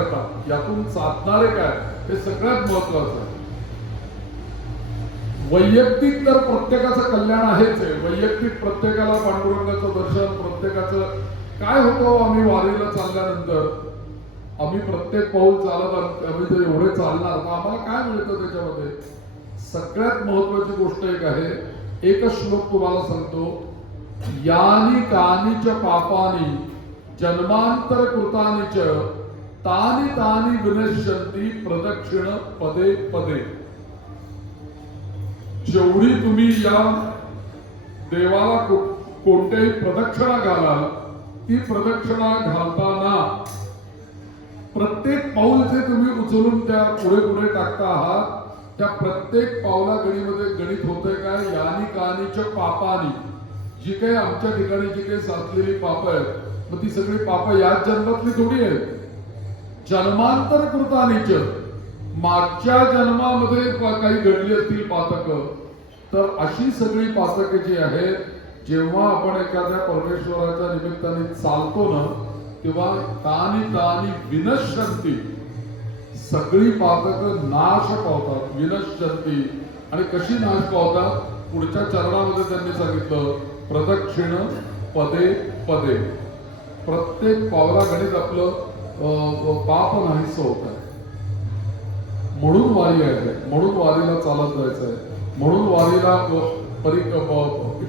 करतात, यातून साधणारे काय, हे सगळ्यात महत्वाचं आहे. वैयक्तिक तर प्रत्येकाचं कल्याण आहेच आहे. वैयक्तिक प्रत्येकाला पांडुरंगाचं दर्शन, प्रत्येकाचं काय होतं. आम्ही वारीला चालल्यानंतर आम्ही प्रत्येक पाऊल चालत आम्ही जर एवढे चालणार तर आम्हाला काय मिळतं त्याच्यामध्ये. सगळ्यात महत्वाची गोष्ट एक आहे. एकच श्लोक तुम्हाला सांगतो. यानी कानीच पापानी जन्मांतर कृतानी च तानी तानी विनश्यन्ति प्रदक्षिण पदे पदे. जेवढी तुम्ही या देवाला कोणत्याही प्रदक्षिणा घालाल, ती प्रदक्षिणा घालताना प्रत्येक पाऊल जे तुम्ही उचलून त्या पुढे पुढे टाकता आहात, त्या प्रत्येक पावला गणीमध्ये गणित होतंय काय. यानी कानीच्या पापानी, जी काही आमच्या ठिकाणी जी काही साचलेली पाप आहेत, मग ती सगळी पाप याच जन्मातली थोडी आहेत. जन्मांतर कृतानीच, मागच्या जन्मामध्ये काही घडली असतील पातकं, तर अशी सगळी पातकं जी आहेत, जेव्हा आपण एखाद्या परमेश्वराच्या निमित्ताने चालतो ना, तेव्हा तानी तानी विनश्यन्ति, सगळी पातकं नाश पावतात. विनश्यन्ति. आणि कशी नाश पावतात, पुढच्या चरणामध्ये त्यांनी सांगितलं, प्रदक्षिण पदे पदे. प्रत्येक पावला गणित आपलं पाप नाहीसं होत आहे. म्हणून वारी आहे, म्हणून वारीला चालत जायचं आहे, म्हणून वारीला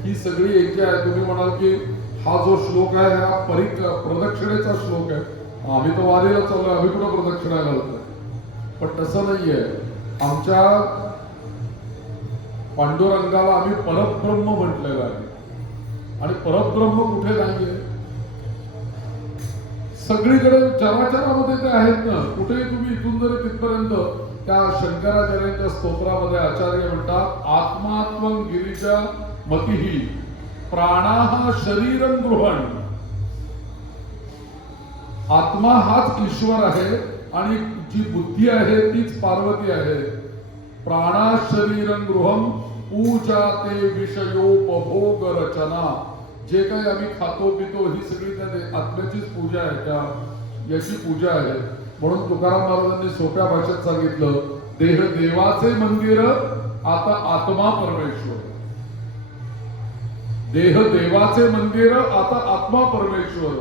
ही सगळी एक जी आहे. तुम्ही म्हणाल की हा जो श्लोक आहे हा प्रदक्षिणेचा श्लोक आहे. आम्ही तर वारीला चाललोय, आम्ही कुठं प्रदक्षिणा घालतोय. पण तसं नाहीये. आमच्या पांडुरंगाला आम्ही परब्रह्म म्हटलेलं आहे. आणि परब्रह्म कुठे नाहीये, सगळीकडे चराचरामध्ये ते आहेत ना. कुठेही तुम्ही इथून जरी तिथपर्यंत, त्या शंकराचार्यांच्या स्तोत्रामध्ये आचार्य म्हणतात, आत्मात्मं गिरीजा मतिही प्राणाः शरीरं गृहण. आत्मा हाच ईश्वर आहे आणि जी बुद्धी आहे तीच पार्वती आहे. प्राणा शरीरं गृहम पूजा ते विषयोपभोग रचना. जे काही आम्ही खातो पितो ही सगळी त्या आत्म्याचीच पूजा आहे, त्या याची पूजा आहे. म्हणून तुकाराम महाराजांनी सोप्या भाषेत सांगितलं, देह देवाचे मंदिर, आता आत्मा परमेश्वर. देह देवाचे मंदिर, आता आत्मा परमेश्वर.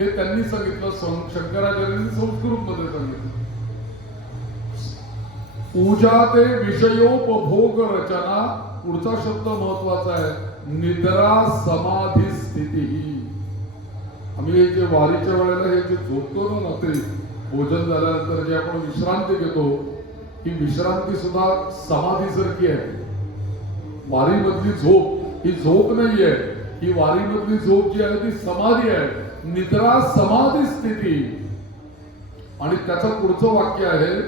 हे त्यांनी सांगितलं. शंकराचार्यांनी संस्कृत मध्ये सांगितलं. पूजा ते विषयोपभोग रचना. पुढचा शब्द महत्वाचा आहे, निद्रा समाधी स्थिती. आम्ही जे वारीच्या वेळेला हे जे झोपतो ना रात्री भोजन झाल्यानंतर, जे आपण विश्रांती घेतो, ही विश्रांती सुद्धा समाधी सारखी आहे. वारी मधली झोप ही झोप नाहीये, ही वारी मधली झोप जी आहे ती समाधी आहे. निद्रा समाधी स्थिती. आणि त्याचं पुढचं वाक्य आहे,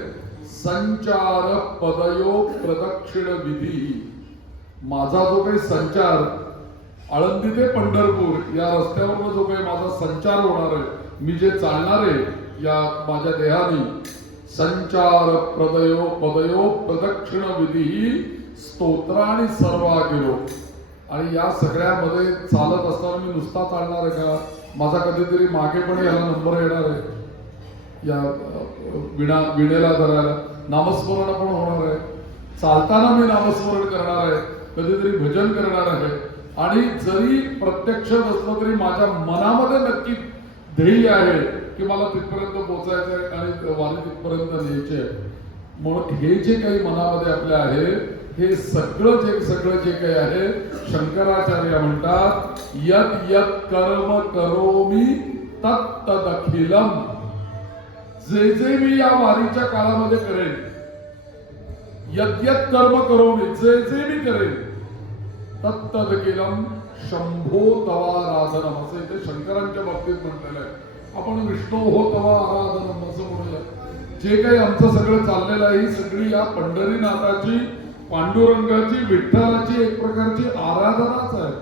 संचार पदयो प्रदक्षिण विधी. माझा जो काही संचार आळंदी ते पंढरपूर या रस्त्यावर जो काही माझा संचार होणार आहे, मी जे चालणार आहे या माझ्या देहाने, संचार पदयो प्रदक्षिण विधी स्तोत्र आणि सर्वागिरो. आणि या सगळ्यामध्ये चालत असताना मी नुसता चालणार आहे का, माझा कधीतरी मागे पण याला नंबर येणार आहे, या विणेला धरायला नामस्मरण पण होणार आहे. चालताना मी नामस्मरण करणार आहे, कधीतरी भजन करणार आहे. आणि जरी प्रत्यक्ष नसलं तरी माझ्या मनामध्ये नक्की ध्येय आहे की मला तिथपर्यंत पोहोचायचं आहे आणि वारी तिथपर्यंत न्यायची आहे. म्हणून हे जे काही मनामध्ये आपल्या आहे, हे सगळं जे काही आहे, शंकराचार्य म्हणतात, यत यत कर्म करोमि तत् तदखिलम. जे जे मी या वारीच्या काळामध्ये करेन, यत यत कर्म करोमि, जे जे मी करेन, तत् तदखिलम शंभो तवा आराधनम. असं इथे शंकरांच्या बाबतीत म्हटलेलं आहे. आपण विष्णू हो तवा आराधनम असं म्हणूया. जे काही आमचं सगळं चाललेलं आहे, ही सगळी या पंढरीनाथाची, पांडुरंगाची, विठ्ठलाची एक प्रकारची आराधनाच आहे.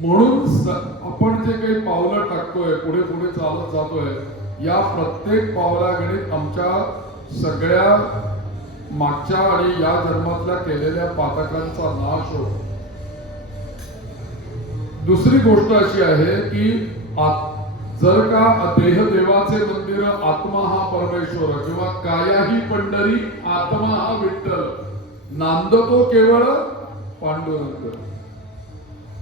म्हणून आपण जे काही पावलं टाकतोय, पुढे पुढे चालत जातोय, या प्रत्येक पावलागणित आमच्या सगळ्या मागच्या आणि या जन्मातल्या केलेल्या पातकांचा नाश होतो. दुसरी गोष्ट अशी आहे की जर का देह देवाचे मंदिर, आत्मा हा परमेश्वर, किंवा काया ही पंढरी, आत्मा हा विठ्ठल, नांदतो केवळ पांडुरंग.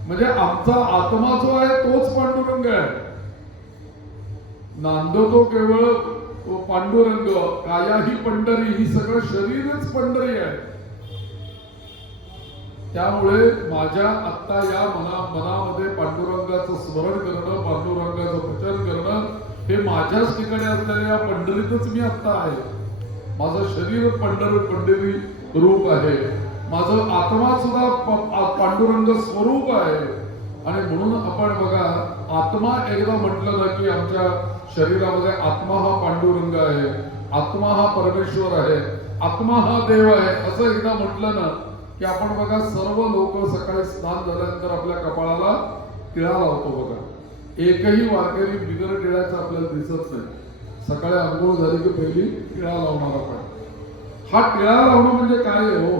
म्हणजे आमचा आत्मा जो आहे तोच पांडुरंग आहे. नांदतो केवळ पांडुरंग, काया ही पंढरी, ही सगळं शरीरच पंढरी आहे. त्यामुळे माझ्या आत्ता या मनामध्ये पांडुरंगाचं स्मरण करणं, पांडुरंगाचं भजन करणं, हे माझ्याच ठिकाणी असलेल्या पंढरीतच मी आत्ता आहे. माझं शरीर पंढरी रूप आहे, माझं आत्मा सुद्धा पांडुरंग स्वरूप आहे. आणि म्हणून आपण बघा, आत्मा एकदा म्हटलं ना की आमच्या शरीरामध्ये आत्मा हा पांडुरंग आहे, आत्मा हा परमेश्वर आहे, आत्मा हा देव आहे, असं एकदा म्हटलं ना की आपण बघा, सर्व लोक सकाळी स्नान झाल्यानंतर आपल्या कपाळाला टिळा लावतो. बघा, एकही वारकरी बिगर टिळ्याचं आपल्याला दिसत नाही. सकाळी आंघोळ झाली की पहिली टिळा लावणार आपण. हा टिळा लावणं म्हणजे काय आहे हो?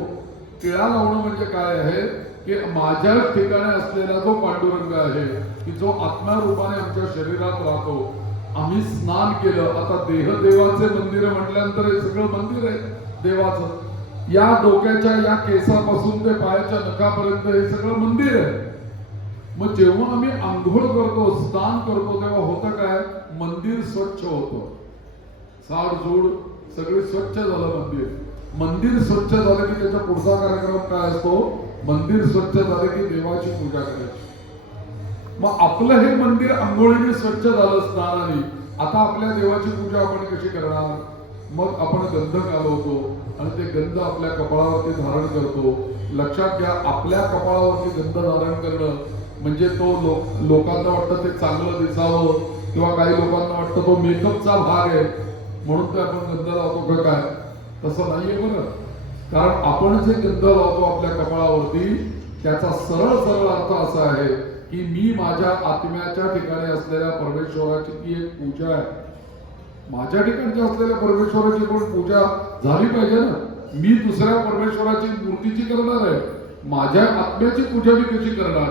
टिळा लावणं म्हणजे काय आहे की माझ्या ठिकाणी असलेला जो पांडुरंग आहे, की जो आत्मा रूपाने आमच्या शरीरात राहतो, आम्ही स्नान केलं. आता देह देवाचे मंदिर म्हटल्यानंतर हे सगळं मंदिर आहे देवाचं. या डोक्याच्या या केसापासून ते पायाच्या नखापर्यंत हे सगळं मंदिर आहे. मग जेव्हा आम्ही आंघोळ करतो, स्नान करतो, तेव्हा होतं काय? मंदिर स्वच्छ होतं. झाडझूड सगळे स्वच्छ झालं मंदिर. मंदिर स्वच्छ झालं की त्याचा पुढचा कार्यक्रम काय असतो? मंदिर स्वच्छ झालं की देवाची पूजा करायची. मग आपलं हे मंदिर आंघोळीने स्वच्छ झालं, स्नानाने. आता आपल्या देवाची पूजा आपण कशी करणार? मग आपण गंध घालवतो आणि ते गंध आपल्या कपाळावरती धारण करतो. लक्षात घ्या, आपल्या कपाळावरती गंध धारण करणं म्हणजे तो लोकांना वाटतं ते चांगलं दिसावं, किंवा काही लोकांना वाटतं तो मेकअपचा भाग आहे म्हणून ते आपण गंध लावतो का काय? तसं नाहीये बरं. कारण आपण जे गंध लावतो आपल्या कपाळावरती, त्याचा सरळ सरळ अर्थ असा आहे की मी माझ्या आत्म्याच्या ठिकाणी असलेल्या परमेश्वराची ती एक पूजा आहे. माझ्या ठिकाणची असलेल्या परमेश्वराची पण पूजा झाली पाहिजे ना. मी दुसऱ्या परमेश्वराची मूर्तीची करणार आहे, माझ्या आत्म्याची पूजा मी कशी करणार?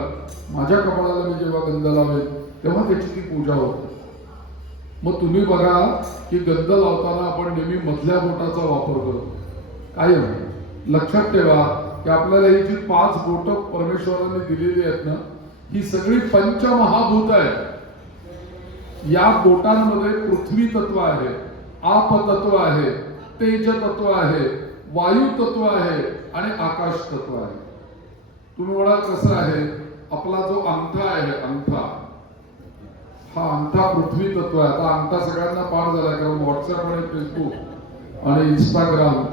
माझ्या कपाळाला मी जेव्हा गंध लावेल तेव्हा त्याची ती पूजा होते. मग तुम्ही बघा की गंध लावताना आपण नेहमी मधल्या बोटाचा वापर करतो. कायम लक्षात ठेवा की आपल्याला ही जी 5 बोट परमेश्वराने दिलेली आहेत ना, ही सगळी पंचमहाभूत आहेत. या बोटांमध्ये पृथ्वी तत्व आहे, आप तत्व आहे, तेज तत्व आहे, वायू तत्व आहे आणि आकाश तत्व आहे. तुम्ही म्हणाल कसं आहे? आपला जो अंगठा आहे, अंगठा, हा अंगठा पृथ्वी तत्व आहे. आता अंगठा सगळ्यांना पाठ झालाय, कारण व्हॉट्सअप आणि फेसबुक आणि इंस्टाग्राम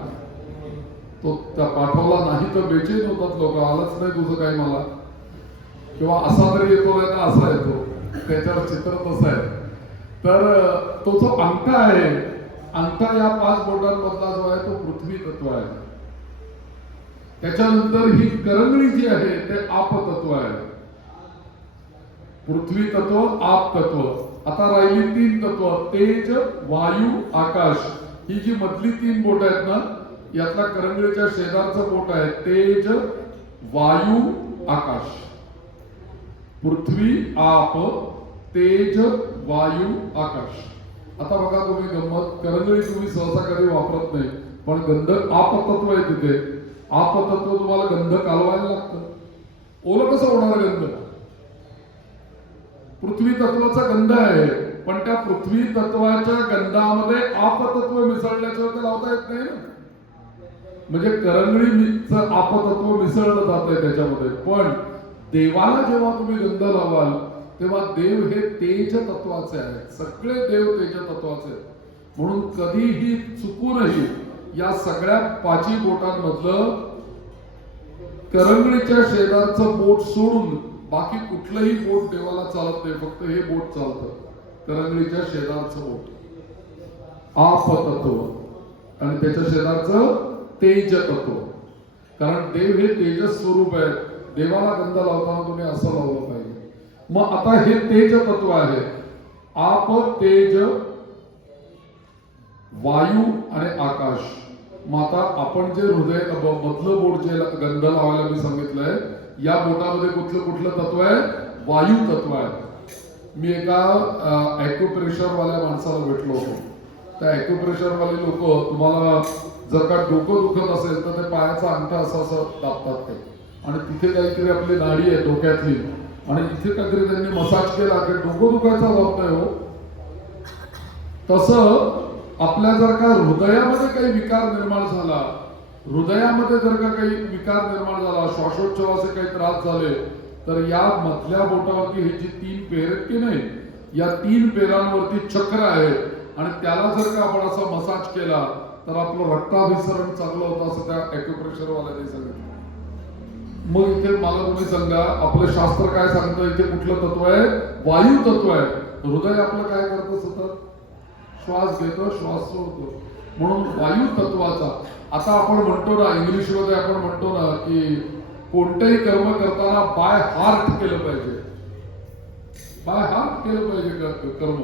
तो पाठवला नाही तर बेचैन होतात लोक. आलंच नाही तुझं काही मला, किंवा असा तरी येतो नाही तर असा येतो, त्याच्यावर चित्र तसं आहे. तर तो जो अंगठा आहे, अंगठा या 5 बोटांमधला जो आहे तो पृथ्वी तत्व आहे. त्याच्यानंतर ही करंगळी जी आहे ते आप तत्व आहे. पृथ्वी तत्व, आप तत्व. आता राहिली 3 तत्व, तेज, वायू, आकाश. ही जी मधली 3 बोट आहेत ना, यातला करंगळीच्या शेजारचं बोट आहे तेज, वायू, आकाश. पृथ्वी, आप, तेज, वायू, आकाश. आता बघा तुम्ही गंमत, करंगळी तुम्ही सहसा कधी वापरत नाही, पण गंध आपतत्व आहे तिथे. आपतत्व तुम्हाला गंध कालवायला लागतं. ओलं कसं होणार गंध? पृथ्वी तत्वाचा गंध आहे, पण त्या पृथ्वी तत्वाच्या गंधामध्ये आपतत्व मिसळल्याशिवाय ते लावता येत नाही ना. म्हणजे करंगळीचं आपतत्व मिसळलं जातंय त्याच्यामध्ये. पण देवाला जेव्हा तुम्ही गंध लावाल तेव्हा देव हे तेज तत्वाचे आहेत. सगळे देव तेज तत्वाचे आहेत. म्हणून कधीही चुकूनही या सगळ्या 5 बोटांमधलं करंगळीच्या शेजारचं बोट सोडून बाकी कुठलंही बोट देवाला चालत नाही. फक्त हे बोट चालतं, करंगळीच्या शेजारचं बोट, आप तत्व, आणि त्याच्या शेजारचं तेज तत्व. कारण देव हे तेजस स्वरूप आहे. देवाला गंध लावताना तुम्ही असं लावलं पाहिजे. मग आता हे तेज तत्व आहे, आप, तेज, वायू आणि आकाश. मग आता आपण जे हृदय मधलं बोट जे गंध लावायला मी सांगितलंय, या बोटामध्ये कुठलं तत्व आहे? वायू तत्व आहे. मी एका ॲक्युप्रेशर वाल्या माणसाला भेटलो होतो. त्या ॲक्युप्रेशर वाले लोक तुम्हाला जर का डोकं दुखत असेल तर ते पायाचा अंगठा असं असं दाबतात ते, आणि तिथे काहीतरी आपली नाडी आहे डोक्यातली, आणि इथे काहीतरी त्यांनी मसाज केला की डोकं दुखायचा जबाब नाही हो. तसं आपल्या जर का हृदयामध्ये काही विकार निर्माण झाला, हृदयामध्ये जर का काही विकार निर्माण झाला, श्वासोच्छवासाचे काही त्रास झाले, तर या मधल्या बोटावरती हे जी 3 पेर आहेत की नाही, या 3 पेरांवरती चक्र आहे, आणि त्याला जर का आपण असा मसाज केला तर आपलं रक्ताभिसरण चांगलं होतं असं त्या ॲक्युप्रेशर वाल्याने सांगितलं. मग इथे मला तुम्ही सांगा, आपलं शास्त्र काय सांगतं, इथे कुठलं तत्व आहे? वायू तत्व आहे. हृदय आपलं काय करतं? सतत श्वास घेतो, श्वास सोडतो, म्हणून वायू तत्वाचा. आता आपण म्हणतो ना, इंग्लिशमध्ये आपण म्हणतो ना की कोणतेही कर्म करताना बाय हार्ट केलं पाहिजे, बाय हार्ट केलं पाहिजे कर्म,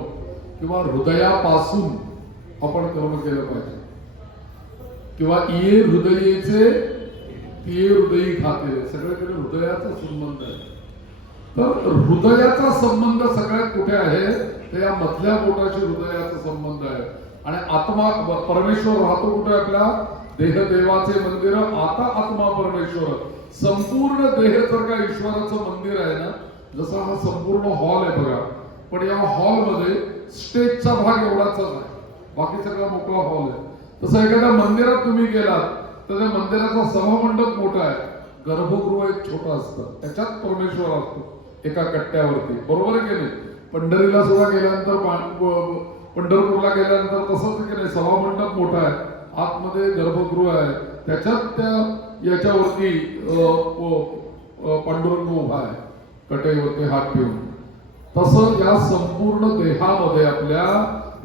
किंवा हृदयापासून आपण कर्म केलं पाहिजे, किंवा ये हृदयेचे ते हृदयी खाते, सगळ्याकडे हृदयाचा संबंध आहे. तर हृदयाचा संबंध सगळ्यात कुठे आहे? तर या मधल्या बोटाशी हृदयाचा संबंध आहे. आणि आत्मा परमेश्वर राहतो कुठे? आपल्या देहदेवाचे मंदिर, आता आत्मा परमेश्वर. संपूर्ण देह जर का ईश्वराचं मंदिर आहे ना, जसा हा संपूर्ण हॉल आहे बघा, पण या हॉलमध्ये स्टेजचा भाग एवढाच आहे, बाकी सगळा मोकळा हॉल आहे. तसं एखाद्या मंदिरात तुम्ही गेलात तर त्या मंदिराचा सभामंडप मोठा आहे, गर्भगृह एक छोटं असतं, त्याच्यात परमेश्वर असतो एका कट्ट्यावरती, बरोबर आहे की नाही? पंढरीला सुद्धा गेल्यानंतर, पंढरपूरला गेल्यानंतर तसंच की नाही, सभामंडप मोठा आहे, आतमध्ये गर्भगृह आहे, त्याच्यात त्या याच्यावरती पांडुरंग उभा आहे कटेवरती हात ठेवून. तसं या संपूर्ण देहामध्ये आपल्या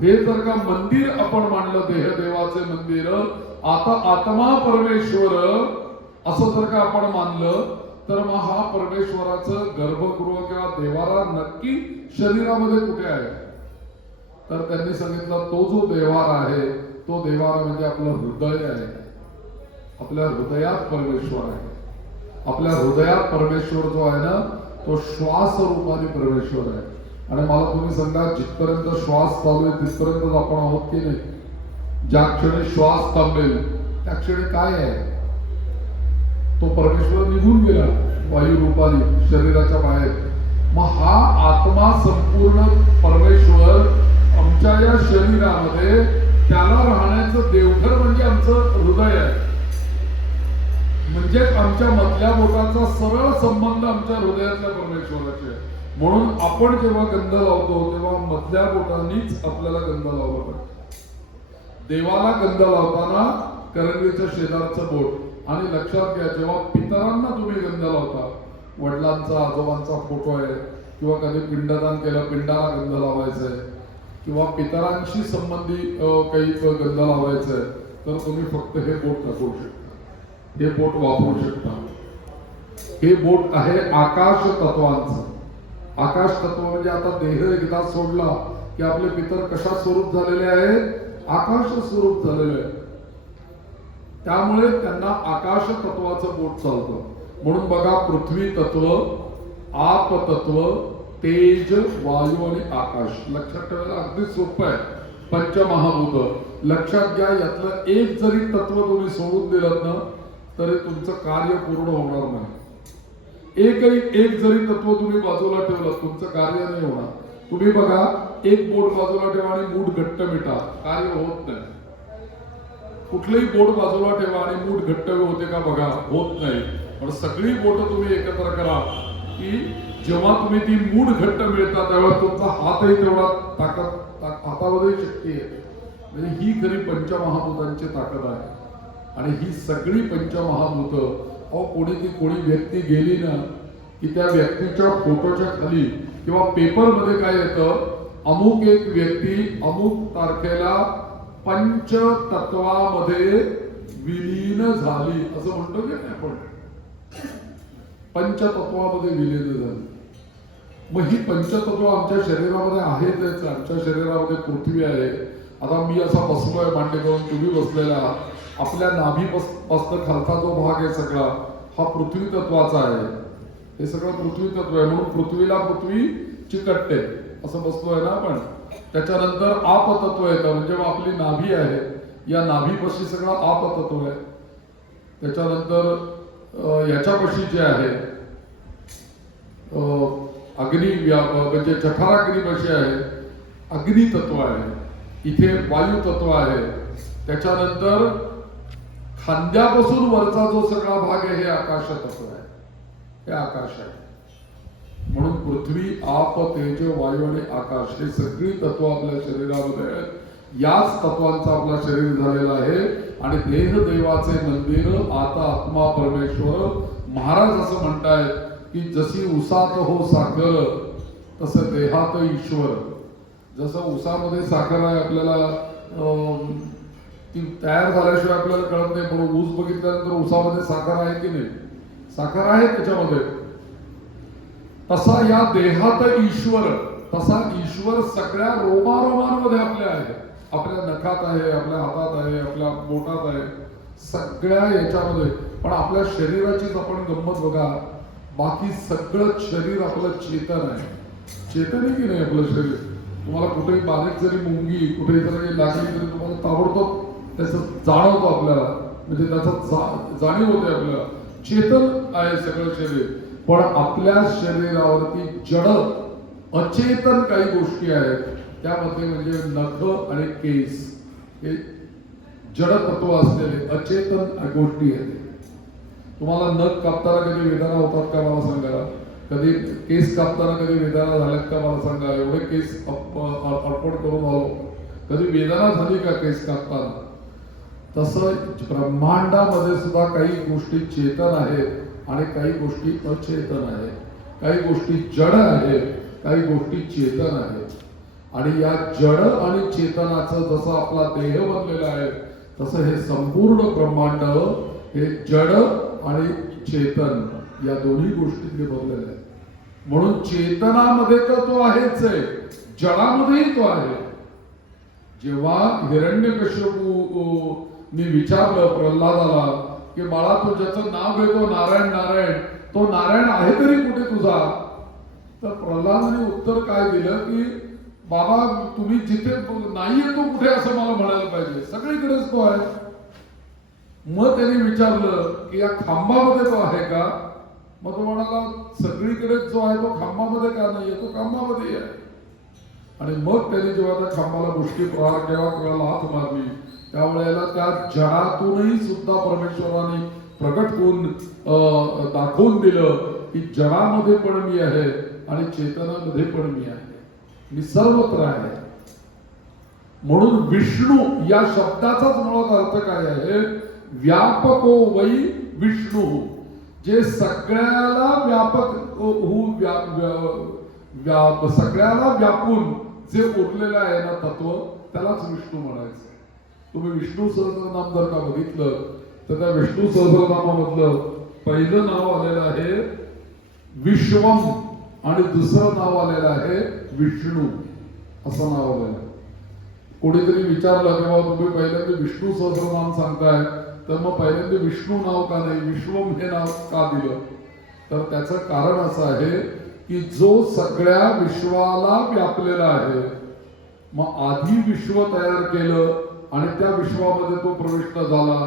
हे जर का मंदिर आपण मानलं, देहदेवाचे मंदिर, आता आत्मा परमेश्वर असं जर का आपण मानलं, तर मग हा परमेश्वराचं गर्भगृह किंवा देवारा नक्की शरीरामध्ये कुठे आहे? तर त्यांनी सांगितलं, तो जो देवारा आहे तो देवारा म्हणजे आपलं हृदय आहे. आपल्या हृदयात परमेश्वर आहे. आपल्या हृदयात परमेश्वर जो आहे ना, तो श्वास रूपाने परमेश्वर आहे. आणि मला तुम्ही सांगा, जिथपर्यंत श्वास चालू आहे तिथपर्यंत आपण आहोत की नाही? ज्या क्षणी श्वास थांबेल त्या क्षणी काय आहे? तो परमेश्वर निघून गेला वायू रूपाने शरीराच्या बाहेर. मग हा आत्मा संपूर्ण परमेश्वर आमच्या या शरीरामध्ये, त्याला राहण्याचं देवघर म्हणजे आमचं हृदय आहे. म्हणजे आमच्या मधल्या बोटाचा सरळ संबंध आमच्या हृदयातल्या परमेश्वराचे आहे. म्हणून आपण जेव्हा गंध लावतो तेव्हा मधल्या बोटांनीच आपल्याला गंध लावला पाहिजे. देवाला गंध लावताना करंगीच्या शेजारचं बोट. आणि लक्षात घ्या, जेव्हा पितरांना तुम्ही गंध लावता, वडिलांचा आजोबांचा फोटो आहे, किंवा कधी पिंडदान केलं, पिंडाला गंध लावायचा आहे, किंवा पितरांशी संबंधी काही गंध लावायचं आहे, तर तुम्ही फक्त हे बोट दाखवू शकता, हे बोट वापरू शकता. हे बोट आहे आकाश तत्वांचं. आकाश तत्व म्हणजे आता देह एकदा सोडला की आपले पितर कशा स्वरूप झालेले आहेत? आकाश स्वरूप झालेले आहे. त्यामुळे त्यांना आकाश तत्वाचं बोट चालतं. म्हणून बघा, पृथ्वी तत्व, आप तत्व, तेज, वायू आणि आकाश. लक्षात ठेवायला अगदी सोपं आहे. पंचमहाभूत लक्षात घ्या. यातलं एक जरी तत्व तुम्ही सोडून दिलं ना तरी तुमचं कार्य पूर्ण होणार नाही. एक जरी तत्व तुम्ही बाजूला ठेवलं, तुमचं कार्य नाही होणार. तुम्ही बघा, एक बोट बाजूला ठेवा आणि मूठ घट्ट मिटा, कार्य होत नाही. कुठलीही बोट बाजूला ठेवा आणि मूठ घट्ट होते का? बघा, होत नाही. पण सगळी बोट तुम्ही एकत्र करा की जेव्हा तुम्ही ती मूठ घट्ट मिळता तेव्हा तुमचा हातही तेवढा ताकद, हातामध्ये शक्ती आहे. म्हणजे ही खरी पंचमहाभूतांची ताकद आहे. आणि ही सगळी पंचमहाभूत, कोणी व्यक्ती गेली ना की त्या व्यक्तीच्या फोटोच्या खाली किंवा पेपरमध्ये काय येतं, अमुक एक व्यक्ती अमुक तारखेला पंचतत्वामध्ये विलीन झाली, असं म्हणतो की नाही आपण, पंचतत्वामध्ये विलीन झाली. मग ही पंचतत्व आमच्या शरीरामध्ये आहेतच. आमच्या शरीरामध्ये पृथ्वी आहे. आता मी असा बसलोय मांडी करून, तुम्ही बसलेला आहात. आपल्या नाभीपासून खालचा जो भाग आहे सगळा हा पृथ्वी तत्वाचा आहे. हे सगळं पृथ्वी तत्व आहे. म्हणून पृथ्वीला पृथ्वी चिकटते. असं बसलोय ना आपण. त्याच्यानंतर आपतत्व येतं, म्हणजे मग आपली नाभी आहे, या नाभीपाशी सगळं आपतत्व आहे. त्याच्यानंतर याच्यापाशी जे आहे अग्नी म्हणजे जठराग्नीपाशी आहे अग्नी तत्व आहे, इथे वायू तत्व आहे. त्याच्यानंतर खांद्यापासून वरचा जो सगळा भाग आहे हे आकाश तत्व आहे, हे आकाश आहे. म्हणून पृथ्वी, आप, तेज, वायू आणि आकाश हे सगळी तत्व आपल्या शरीरामध्ये आहेत. याच तत्वांचं आपलं शरीर झालेलं आहे. आणि देह देवाचे मंदिर, आता आत्मा परमेश्वर. महाराज असं म्हणतायत की जशी उसात हो साखर तसं देहात ईश्वर. जसं उसामध्ये साखर आहे, आपल्याला ती तयार झाल्याशिवाय आपल्याला कळत नाही, पण ऊस बघितल्यानंतर उसामध्ये साखर आहे की नाही, साखर आहे त्याच्यामध्ये. तसा या देहात ईश्वर, तसा ईश्वर सगळ्या रोमारोमांमध्ये आपल्या आहे. आपल्या नखात आहे, आपल्या हातात आहे, आपल्या बोटात आहे, सगळ्या याच्यामध्ये. पण आपल्या शरीराचीच आपण गंमत बघा, बाकी सगळं शरीर आपलं चेतन आहे. चेतन आहे की नाही आपलं शरीर? तुम्हाला कुठेही बारीक जरी मुंगी कुठेही जरी लागली तरी तुम्हाला ताबडतोब त्याचं जाणवतो आपल्याला, म्हणजे त्याचा जाणीव होते आपल्याला. चेतन आहे सगळं शरीर. पण आपल्या शरीरावरती जड अचेतन काही गोष्टी आहेत. त्यामध्ये म्हणजे नख आणि केस हे जड तत्व असलेले अचेतन गोष्टी आहेत. तुम्हाला नख कापताना कधी वेदना होतात का मला सांगा? कधी केस कापताना कधी वेदना झाल्यात का मला सांगा? एवढे केस अर्पण करून आलो, कधी वेदना झाली का केस कापताना? तसं ब्रह्मांडामध्ये सुद्धा काही गोष्टी चेतन आहेत आणि काही गोष्टी अचेतन आहेत. काही गोष्टी जड आहेत, काही गोष्टी चेतन आहेत. आणि या जड आणि चेतनाचं जसं आपला देह बनलेला आहे तसं हे संपूर्ण ब्रह्मांड हे जड आणि चेतन या दोन्ही गोष्टींनी बनलेलं आहे. म्हणून चेतनामध्ये तर तो आहेच आहे, जडामध्येही तो आहे. जेव्हा हिरण्यकश्यपूनी विचारलं प्रल्हादाला की बाळा तू ज्याचं नाव घेतो नारायण नारायण, तो नारायण आहे तरी कुठे तुझा? तर प्रल्हादाने उत्तर काय दिलं की बाबा तुम्ही जिथे नाहीये तो कुठे असं मला म्हणायला पाहिजे, सगळीकडेच तो आहे. मग त्यांनी विचारलं की या खांबामध्ये तो आहे का? मग तो म्हणाला सगळीकडेच जो आहे तो खांबामध्ये का नाहीये? तो खांबामध्ये आहे. आणि मग त्यांनी जेव्हा त्या खांबाला मुष्टी प्रहार केव्हा कळाला हात मारली, त्यावेळेला त्या जडातूनही सुद्धा परमेश्वराने प्रकट होऊन दाखवून दिलं की जडामध्ये पण मी आहे आणि चेतनामध्ये पण मी आहे, मी सर्वत्र आहे. म्हणून विष्णू या शब्दाचाच मुळात अर्थ काय आहे? व्यापको वै विष्णू, जे सगळ्याला व्यापक होऊन सगळ्याला व्यापून जे उरलेलं आहे ना तत्व, त्यालाच विष्णू म्हणायचं. तुम्ही विष्णू सहस्रनाम जर का बघितलं तर त्या विष्णू सहस्रनामामधलं पहिलं नाव आलेलं आहे विश्वम आणि दुसरं नाव आलेलं आहे विष्णू, असं नाव आलेलं. कोणीतरी विचारलं की बाबा तुम्ही पहिल्यांदा विष्णू सहस्रनाम सांगताय तर मग पहिल्यांदा विष्णू नाव का नाही, विश्वम हे नाव का दिलं? तर त्याचं कारण असं आहे की जो सगळ्या विश्वाला व्यापलेला आहे, मग आधी विश्व तयार केलं आणि त्या विश्वामध्ये तो प्रविष्ट झाला,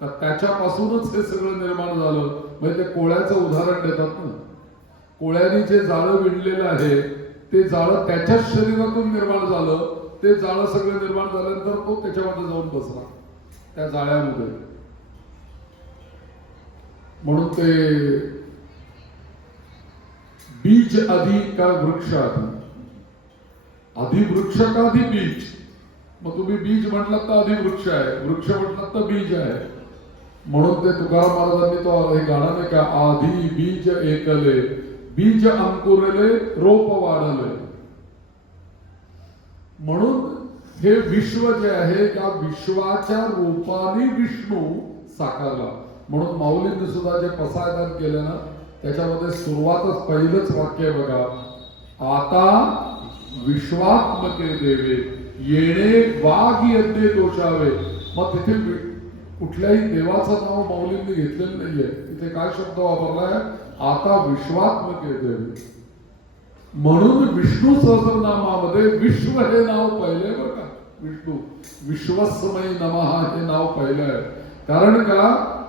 तर त्याच्यापासूनच हे सगळं निर्माण झालं. म्हणजे ते कोळ्याचं उदाहरण देतात ना, कोळ्याने जे जाळं विणलेलं आहे ते जाळं त्याच्याच शरीरातून निर्माण झालं. ते जाळं सगळं निर्माण झाल्यानंतर तो त्याच्यामध्ये जाऊन बसला त्या जाळ्यामध्ये. म्हणून ते बीज आधी का वृक्ष आधी? आधी वृक्ष का आधी बीज? मग तुम्ही बीज म्हटलात तर आधी वृक्ष आहे, वृक्ष म्हटलात तर बीज आहे. म्हणून ते तुकाराम महाराजांनी तो हे गाणं नाही का, आधी बीज एकले बीज अंकुरले रोप वाढले. म्हणून हे विश्व जे आहे त्या विश्वाच्या रूपाने विष्णू साकारला. म्हणून माऊलींनी सुद्धा जे पसायदान केलं ना त्याच्यामध्ये सुरुवातच पहिलंच वाक्य बघा, आता विश्वात्मके देवे येणे वाघ यज्ञे दोषावे. मग तिथे कुठल्याही देवाचं नाव माऊलींनी घेतलेलं नाहीये. तिथे काय शब्द वापरलाय? आता विश्वात्मके देवे. म्हणून विष्णू सहस्रनामामध्ये विश्व हे नाव पहिले बरं का. विष्णू विश्वस्मयी नमः हे नाव पहिलं आहे. कारण का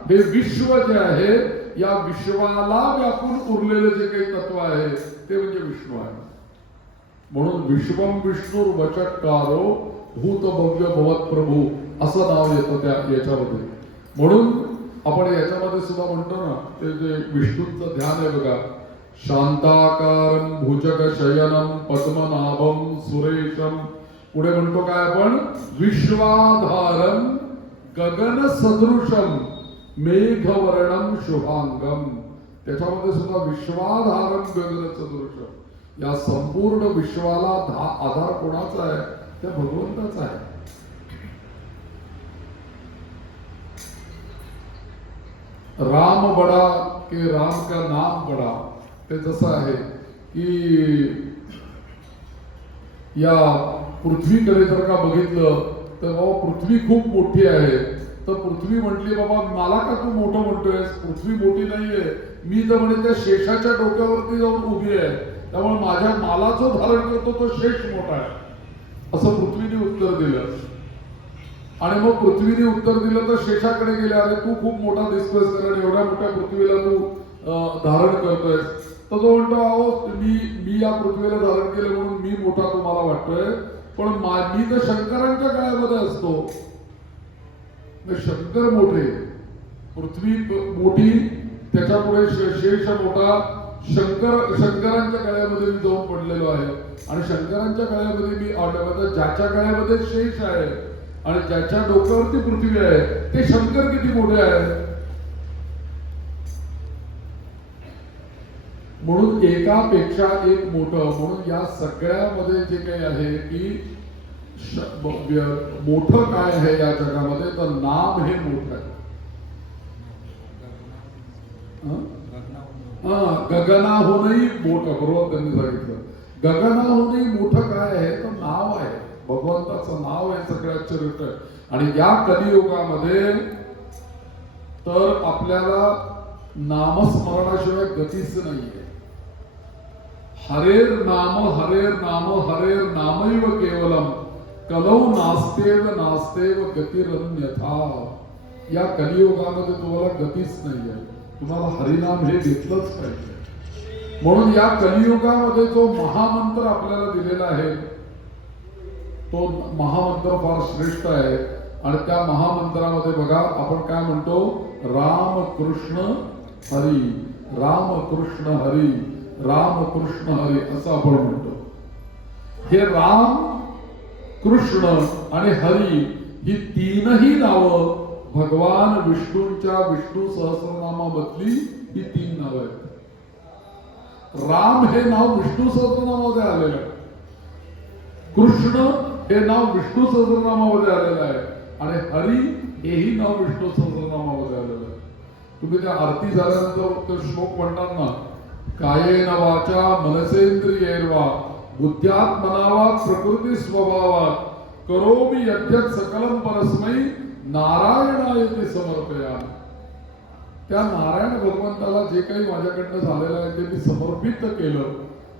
हे विश्व जे आहे या विश्वाला व्यापून उरलेलं जे काही तत्व आहे ते म्हणजे विष्णू आहे. म्हणून विश्वम विष्णुर वचटकारो भूत भव्य भवत प्रभू असं नाव येतं त्या याच्यामध्ये. म्हणून आपण याच्यामध्ये सुद्धा म्हणतो ना ते जे विष्णूंचं ध्यान आहे बघा. शांताकारं भुजग शयनम पद्मनाभम सुरेशम. पुढे म्हणतो काय आपण विश्वाधारम गगन सदृशम मेघवर्णम शुभांगम. त्याच्यामध्ये सुद्धा विश्वाधारम गगन सदृशम या संपूर्ण विश्वाला आधार कोणाचा आहे त्या भगवंताचा आहे. राम बडा के राम का नाम बडा. ते जसं आहे की या पृथ्वीकडे जर का बघितलं तर बाबा पृथ्वी खूप मोठी आहे. तर पृथ्वी म्हटली बाबा मला का तू मोठं म्हणतोय. पृथ्वी मोठी नाहीये. मी तर म्हणे त्या शेषाच्या डोक्यावरती जाऊन उभी आहे. त्यामुळे माझ्या मला जो धारण करतो तो शेष मोठा आहे असं पृथ्वीने उत्तर दिलं. आणि मग पृथ्वीने उत्तर दिलं तर शेषाकडे गेले. अरे तू खूप मोठा दिसतोयस कारण एवढ्या मोठ्या पृथ्वीला तू धारण करतोयस. तर तो म्हणतो अहो मी या पृथ्वीला धारण केलं म्हणून मी मोठा तुम्हाला वाटतोय. पण मी तर शंकरांच्या काळामध्ये असतो. शंकर मोठे पृथ्वी मोठी त्याच्या पुढे शेष मोठा. शंकरांच्या गळ्यामध्ये मी जाऊन पडलेलो आहे. आणि शंकरांच्या गळ्यामध्ये मी ज्याच्या गळ्यामध्ये शेष आहे आणि ज्याच्या डोक्यावरती पृथ्वी आहे ते शंकर किती मोठे आहे. म्हणून एकापेक्षा एक मोठं. म्हणून या सगळ्यामध्ये जे काही आहे की मोठं काय आहे या जगामध्ये तर नाम हे मोठं आहे. गगनाहूनही मोठं. बरोबर त्यांनी सांगितलं. गगनाहूनही मोठं काय आहे तर नाव आहे. भगवंताचं नाव आहे सगळ्यात श्रेष्ठ. आणि या कलियुगामध्ये तर आपल्याला नामस्मरणाशिवाय गतीच नाहीये. हरेर नाम हरेर नाम हरेर नामैव केवलम कलौ नास्तेव नास्तेव गतिरन्यथा. या कलियुगामध्ये तुम्हाला गतीच नाहीये. तुम्हाला हरिनाम हे घेतलंच पाहिजे. म्हणून या कलियुगामध्ये जो महामंत्र आपल्याला दिलेला आहे तो महामंत्र फार श्रेष्ठ आहे. आणि त्या महामंत्रामध्ये बघा आपण काय म्हणतो राम कृष्ण हरी राम कृष्ण हरी राम कृष्ण हरी असं आपण म्हणतो. हे राम कृष्ण आणि हरी ही तीनही नावं भगवान विष्णूंच्या विष्णू सहस्रनामामधली ही तीन नावं आहेत. राम हे नाव विष्णू सहस्रनामामध्ये आलेलं आहे. कृष्ण हे नाव विष्णू सहस्रनामामध्ये आलेलं आहे. आणि हरी हेही नाव विष्णू सहस्रनामामध्ये आलेलं आहे. तुम्ही त्या आरती झाल्यानंतर तो श्लोक म्हणतात ना कायेन वाचा मनसेंद्रियैर्वा बुद्ध्यात्मना प्रकृती स्वभावात करोमि यद्यत् सकलम परस्मै नारायणायते समर्पयामि. त्या नारायण भगवंताला जे काही माझ्याकडनं झालेलं आहे ते मी समर्पित केलं.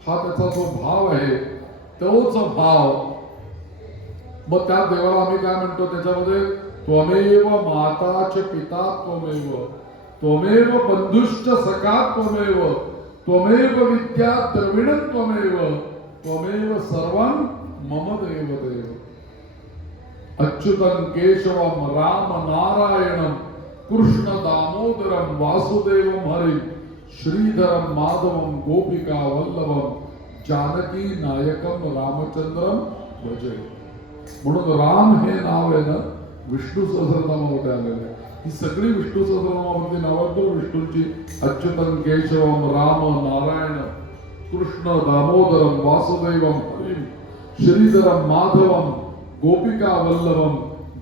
हा त्याचा जो भाव आहे तोच भाव. मग त्या देवाला आम्ही काय म्हणतो त्याच्यामध्ये त्वमेव माता च पिता त्वमेव त्वमेव बंधुश्च सखा त्वमेव त्वमेव विद्या द्रविणं त्वमेव त्वमेव सर्वं मम देव देव. अच्युतं केशवं राम नारायणं कृष्ण दामोदरं वासुदेवं हरिं श्रीधरं माधवं गोपिका वल्लभं जानकी नायकं रामचंद्रं भजे. म्हणून राम हे नाव आहे ना विष्णू सहस्रनामामध्ये आलेलं आहे. ही सगळी विष्णू सहस्रनामामधली नावं तो विष्णूंची. अच्युतं केशवं राम नारायण कृष्ण दामोदरं वासुदेवं हरिं श्रीधरं माधवं गोपिका वल्लभं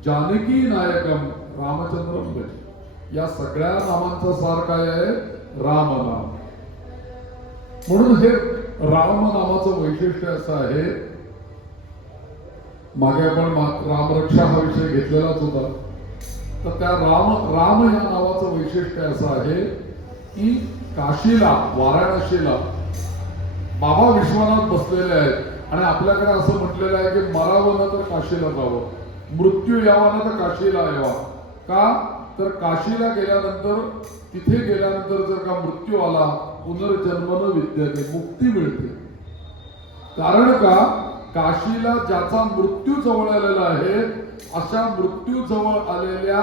जानकी नायकं रामचंद्रं भजे. या सगळ्या नामांचा सार काय आहे राम नाम. म्हणून हे राम नामाचं वैशिष्ट्य असं आहे. मागे आपण रामरक्षा हा विषय घेतलेलाच होता. तर त्या राम या नावाचं वैशिष्ट्य असं आहे की काशीला वाराणसीला बाबा विश्वनाथ बसलेले आहेत आणि आपल्याकडे असं म्हटलेलं आहे की मरावं ना तर काशीला जावं, मृत्यू यावा ना तर काशीला यावा. का तर काशीला गेल्यानंतर, तिथे गेल्यानंतर जर का मृत्यू आला, पुनर्जन्म न विद्यते, मुक्ती मिळते. कारण का काशीला ज्याचा मृत्यू जवळ आलेला आहे, अशा मृत्यू जवळ आलेल्या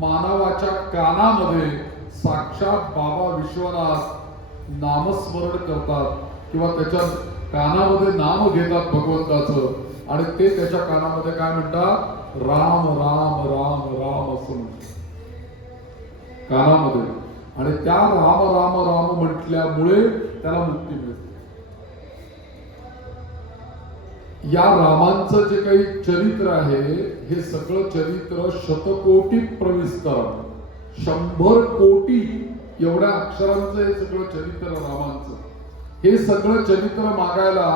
मानवाच्या कानामध्ये साक्षात बाबा विश्वनाथ नामस्मरण करतात किंवा त्याच्या कानामध्ये नाम घेतात भगवंताचं आणि ते त्याच्या कानामध्ये काय म्हणतात, राम राम राम राम असं म्हणतात कानामध्ये. आणि त्या राम राम राम म्हटल्यामुळे त्याला मुक्ती मिळते. या रामांचं जे काही चरित्र आहे, हे सगळं चरित्र शतकोटी प्रविस्तर, 100 कोटी एवढ्या अक्षरांचं हे सगळं चरित्र रामांचं. हे सगळं चरित्र मागायला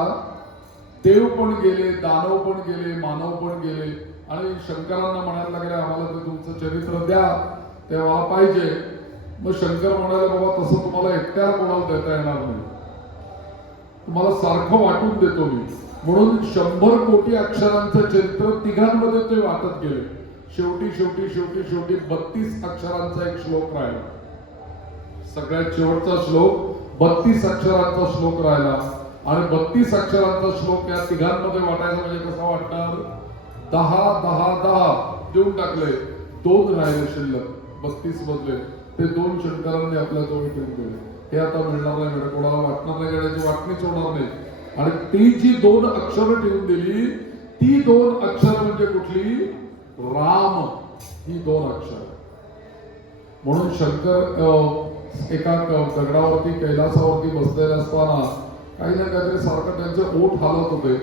देव पण गेले, दानव पण गेले, मानव पण गेले आणि शंकरांना म्हणायला लागले आम्हाला ते तुमचं चरित्र द्या, ते मला पाहिजे. मग शंकर म्हणाले बाबा तसं तुम्हाला एकट्याला कोणाला देता येणार नाही, तुम्हाला सारखं वाटून देतो मी. म्हणून 100 कोटी अक्षरांचं चरित्र तिघांमध्ये ते वाटत गेले. शेवटी शेवटी शेवटी शेवटी 32 अक्षरांचा एक श्लोक राहिला. सगळ्यात शेवटचा श्लोक 32 अक्षरांचा श्लोक राहिला आणि 32 अक्षरांचा श्लोक या तिघांमध्ये वाटायचा म्हणजे कसा वाटणार, 10 10 10 देऊन टाकले, 2 राहिले शिल्लक. 32 मधले ते 2 शंकरांनी आपल्या जवळ ठेवून दिले. हे आता मिळणार नाही, कोणाला वाटणार नाही, गड्याची वाटणीच होणार नाही. आणि ती जी 2 अक्षरं ठेवून दिली, ती 2 अक्षर म्हणजे कुठली, राम, ही 2 अक्षर. म्हणून शंकर एका दगडावरती कैलासावरती बसलेले असताना काही ना काहीतरी सारखं त्यांचे ओठ हालत होते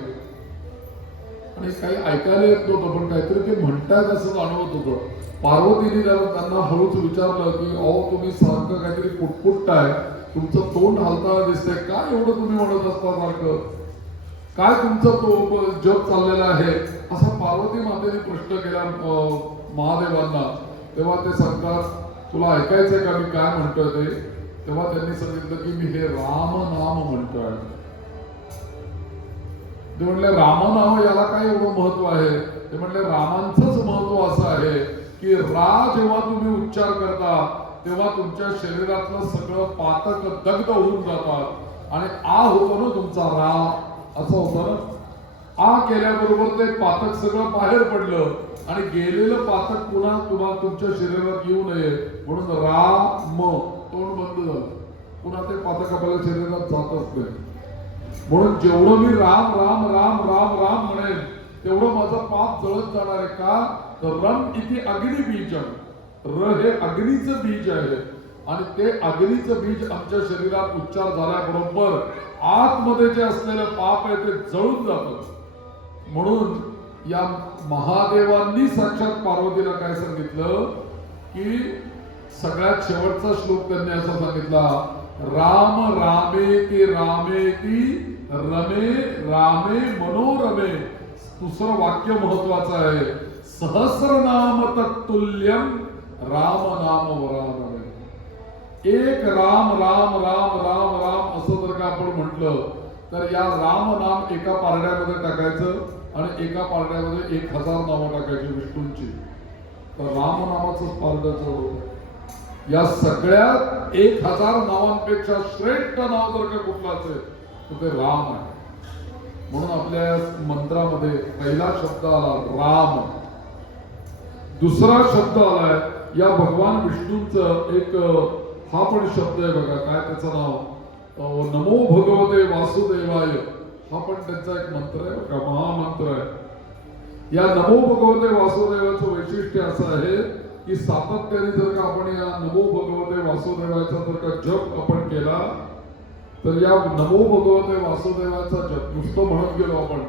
आणि काही ऐकायला येत नव्हतं, पण काहीतरी ते म्हणतायत असं जाणवत होतं. पार्वतीने त्यांना हळूच विचारलं की अहो तुम्ही सारखं काहीतरी पुटपुटताय, तुमचं तोंड हालताना दिसतंय, काय एवढं तुम्ही म्हणत असता सारखं, काय तुमचं तो जग चाललेला आहे, असा पार्वती मातेने प्रश्न केला महादेवांना. तेव्हा ते सांगतात तुला ऐकायचंय का मी काय म्हणतोय ते. तेव्हा त्यांनी सांगितलं की मी हे राम नाम म्हणतोय. ते म्हणले रामनाम याला काय एवढं महत्व आहे. ते म्हणले रामांचंच महत्व असं आहे की रा जेव्हा तुम्ही उच्चार करता तेव्हा तुमच्या शरीरातलं सगळं पातक दग्ध होऊन जातात आणि आ होतो ना तुमचा रा, असं होतं ना. आ केल्याबरोबर ते पातक सगळं बाहेर पडलं आणि गेलेलं पातक पुन्हा तुम्हाला तुमच्या शरीरात येऊ नये म्हणून राम, तोंड बंद झालं, पुन्हा ते पातक आपल्या शरीरात जातच नाही. म्हणून जेवढं मी राम राम राम राम राम म्हणेन तेवढं माझं पाप जळत जाणार आहे. का तर रम इथे अग्नी बीज, र हे अग्नीचं बीज आहे आणि ते अग्नीचं बीज आमच्या शरीरात उच्चार झाल्याबरोबर आतमध्ये जे असलेलं पाप आहे ते जळून जातं. म्हणून या महादेवांनी साक्षात पार्वतीला काय सांगितलं की सगळ्यात शेवटचा श्लोक त्यांनी असा सांगितला, राम रामेति रामेति रमे रामे मनोरमे. दुसरं वाक्य महत्वाचं आहे, सहस्रनाम तत्तुल्यम राम नाम वरानमे. एक राम राम राम राम राम असं जर का आपण म्हटलं तर या राम नाम एका पारड्यामध्ये टाकायचं आणि एका पारड्यामध्ये 1000 नावं टाकायची विष्णूंची, तर राम नामाचं पारड्याचं होतं. या सगळ्यात 1000 नावांपेक्षा श्रेष्ठ नाव जर का कुठलं असेल तर ते राम आहे. म्हणून आपल्या मंत्रामध्ये पहिला शब्द आला राम, दुसरा शब्द आलाय या भगवान विष्णूंचं एक हा पण शब्द आहे बघा, काय त्याचं नाव, नमो भगवते वासुदेवाय. हा पण त्यांचा एक मंत्र आहे बघा, महामंत्र आहे. या नमो भगवते वासुदेवाचं वैशिष्ट्य असं आहे की सातत्याने जर का आपण या नमो भगवते वासुदेवाचा जर का जप आपण केला तर या नमो भगवते वासुदेवाचा जप नुसतं म्हणत गेलो आपण,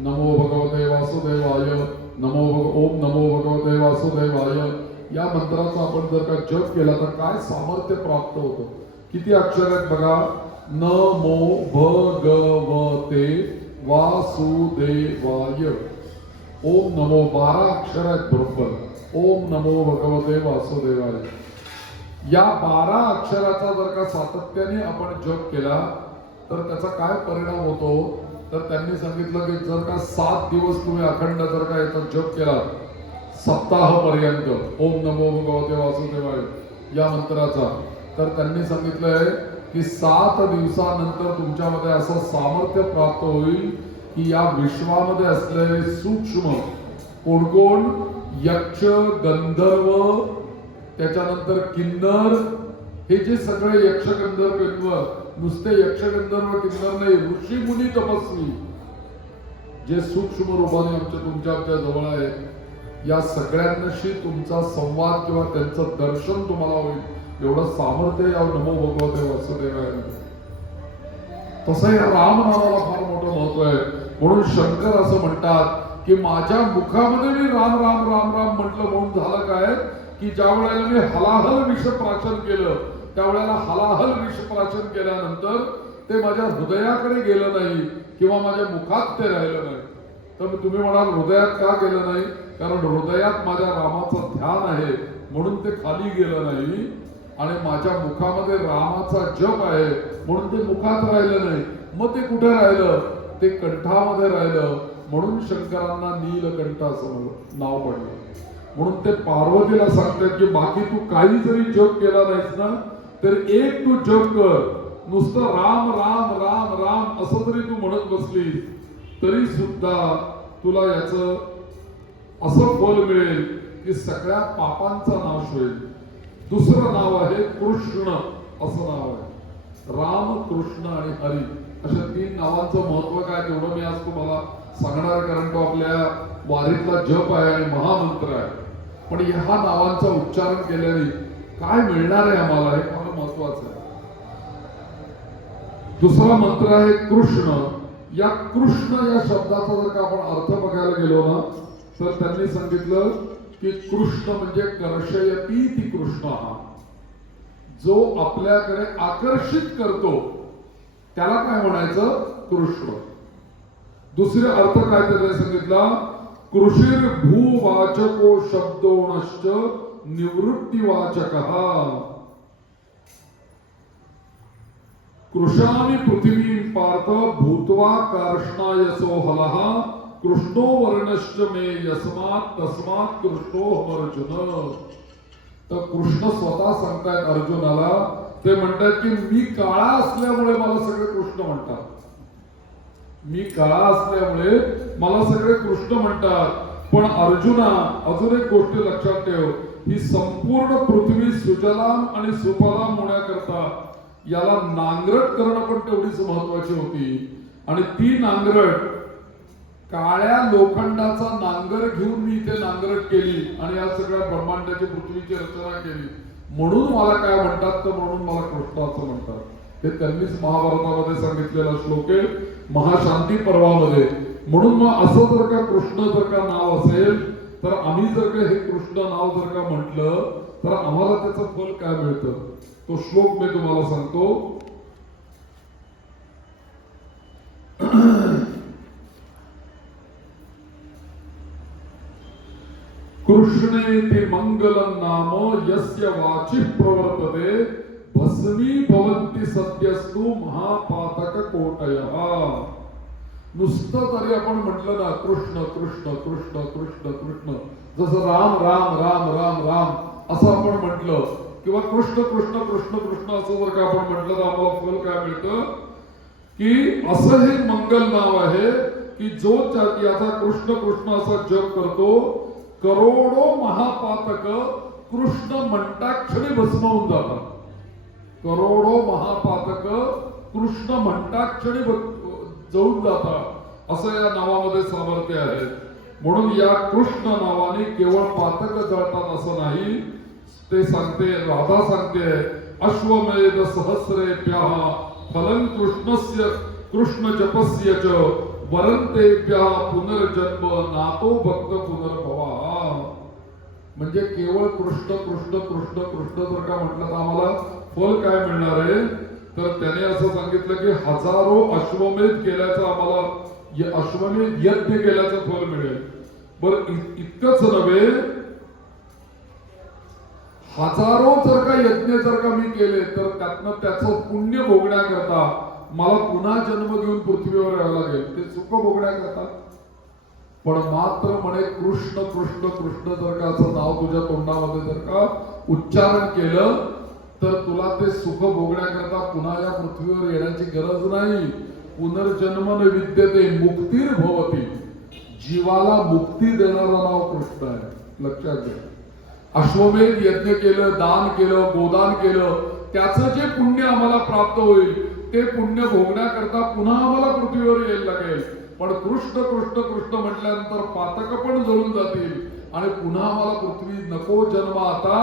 नमो भगवते वासुदेवाय, ओम नमो भगवते वासुदेवाय, या मंत्राचा आपण जर का जप केला तर काय सामर्थ्य प्राप्त होतं. किती अक्षर आहेत बघा, नमो भगवते वासुदेवाय, ओम नमो, 12 अक्षर आहेत बरोबर, ओम नमो भगवते वासुदेवाय. या 12 अक्षराचा जर का सातत्याने आपण जप केला तर त्याचा काय परिणाम होतो, तर त्यांनी सांगितलं की जर का 7 दिवस तुम्ही अखंड जर का याचा जप केला सप्ताहापर्यंत, ओम नमो भगवते वासुदेवाय या मंत्राचा, तर त्यांनी सांगितलंय की 7 दिवसानंतर तुमच्यामध्ये असं सामर्थ्य प्राप्त होईल की या विश्वामध्ये असलेले सूक्ष्म कोण कोण, यक्ष, गंधर्व, त्याच्यानंतर किन्नर, हे जे सगळे यक्ष गंधर्व किन्नर, नुसते यक्ष गंधर्व किन्नर नाही, ऋषी मुनी तपस्वी जे सूक्ष्म रूपाने तुमच्या जवळ आहेत, या सगळ्यांशी तुमचा संवाद किंवा त्यांचं दर्शन तुम्हाला होईल, एवढं सामर्थ्य या नमो भगवते वासुदेवाय. तसं या राम नावाला फार मोठं महत्व आहे. म्हणून शंकर असं म्हणतात की माझ्या मुखामध्ये मी राम राम राम राम म्हटलं म्हणून झालं काय की ज्या वेळेला मी हलाहल विषप्राशन केलं, त्यावेळेला हलाहल विषप्राशन केल्यानंतर ते माझ्या हृदयाकडे गेलं नाही किंवा माझ्या मुखात ते राहिलं नाही. तर तुम्ही म्हणाल हृदयात का गेलं नाही, कारण हृदयात माझ्या रामाचं ध्यान आहे म्हणून ते खाली गेलं नाही, आणि माझ्या मुखामध्ये रामाचा जप आहे म्हणून ते मुखात राहिलं नाही. मग ते कुठे राहिलं, ते कंठामध्ये राहिलं. म्हणून शंकरांना नीलकंठ असं नाव पडलं. म्हणून ते पार्वतीला सांगतात की बाकी तू काही जरी जप केला नाहीस ना, तर एक तू जप कर, नुसतं राम राम राम राम असं जरी तू म्हणत बसली तरी सुद्धा तुला याचं असं फल मिळेल की सगळ्या पापांचा नाश होईल. दुसरं नाव आहे कृष्ण, असं नाव आहे. राम, कृष्ण आणि हरी अशा 3 नावांचं महत्व काय तेवढं मी आज तुम्हाला सांगणार, कारण तो आपल्या वारीतला जप आहे आणि महामंत्र आहे. पण ह्या नावांचा उच्चारण केल्याने काय मिळणार आहे आम्हाला हे फार महत्वाचं आहे. दुसरा मंत्र आहे कृष्ण. या कृष्ण या शब्दाचा जर का आपण अर्थ बघायला गेलो ना, तर त्यांनी सांगितलं की कृष्ण म्हणजे कर्षयती ती कृष्ण, जो आपल्याकडे आकर्षित करतो त्याला काय म्हणायचं, कृष्ण. दुसरे अर्थ काय त्याने सांगितला, कृषीर भूवाचको शब्दोनश्च निवृत्तीवाचकः. कृशामि पृथिवीं पार्थ भूत्वा कार्ष्णायसो हलः कृष्णो वर्णश्च मे यस्मात् तस्मात् कृष्णो अर्जुन. तर कृष्ण स्वतः सांगतायत अर्जुनाला, ते म्हणतात की मी काळा असल्यामुळे मला सगळे कृष्ण म्हणतात, मी काळा असल्यामुळे मला सगळे कृष्ण म्हणतात. पण अर्जुना अजून एक गोष्ट लक्षात ठेव, ही संपूर्ण पृथ्वी सुजलाम आणि सुफलाम होण्याकरता याला नांगरट करणं पण तेवढीच महत्वाची होती. आणि ती नांगरट काळ्या लोखंडाचा नांगर घेऊन मी इथे नांगरट केली आणि या सगळ्या ब्रह्मांडाची पृथ्वीची रचना केली, म्हणून मला काय म्हणतात, तर म्हणून मला कृष्ण असं म्हणतात. हे त्यांनीच महाभारतामध्ये सांगितलेला श्लोक आहे, महाशांती पर्वामध्ये. म्हणून मग असं जर का कृष्ण जर का नाव असेल, तर आम्ही जर का हे कृष्ण नाव जर का म्हटलं तर आम्हाला त्याचं फल काय मिळतं, तो श्लोक मी तुम्हाला सांगतो. कृष्णेति मंगलं नाम यस्य वाचि प्रवर्तते भस्मी भवन्ति सद्यस्तु महापातक कोटयः. नुसतं तरी आपण म्हटलं ना कृष्ण कृष्ण कृष्ण कृष्ण कृष्ण, जसं राम राम राम राम राम असं आपण म्हटलं, किंवा कृष्ण कृष्ण कृष्ण कृष्ण असं जर का आपण म्हटलं तर आम्हाला फल काय मिळतं की असं हे मंगल नाव आहे की जो याचा कृष्ण कृष्ण असा जप करतो, करोडो महापातक कृष्ण म्हणताक्षणी भस्म होऊन जातात. करोडो महापातक कृष्ण म्हणताक्षणी जळून जातात, असं या नावामध्ये सामर्थ्य आहे. म्हणून या कृष्ण नावाने केवळ पातक जळतात असं नाही, ते सांगते, राधा सांगते, अश्वमेध सहस्रेभ्यः फलं कृष्णस्य कृष्ण जपस्य च वरंतेभ्यः पुनर्जन्म नातो भक्त पुनर्भवा. म्हणजे केवळ कृष्ण कृष्ण कृष्ण कृष्ण जर का म्हटलं तर आम्हाला फल काय मिळणार आहे, तर त्याने असं सांगितलं की हजारो अश्वमेध केल्याचं आम्हाला, अश्वमेध यज्ञ केल्याचं फल मिळेल. बरं इतकंच नव्हे, हजारो जर का यज्ञ जर का मी केले तर त्यातनं त्याचं पुण्य भोगण्याकरता मला पुन्हा जन्म घेऊन पृथ्वीवर यावं लागेल, ते सुख भोगण्याकरता. पण मात्र म्हणे कृष्ण कृष्ण कृष्ण जर का असं नाव तुझ्या तोंडामध्ये जर का उच्चारण केलं तर तुला ते सुख भोगण्याकरता पुन्हा या पृथ्वीवर येण्याची गरज नाही. पुनर्जन्म न विद्यते मुक्तीर भवती. जीवाला मुक्ती देणारं नाव कृष्ण आहे, लक्षात घ्या. अश्वमेध यज्ञ केलं, दान केलं, गोदान केलं, त्याचं जे पुण्य आम्हाला प्राप्त होईल ते पुण्य भोगण्याकरता पुन्हा आम्हाला पृथ्वीवर यायला लागेल. पण कृष्ण कृष्ण कृष्ण म्हटल्यानंतर पातक पण जळून जातील आणि पुन्हा आम्हाला पृथ्वी नको, जन्म आता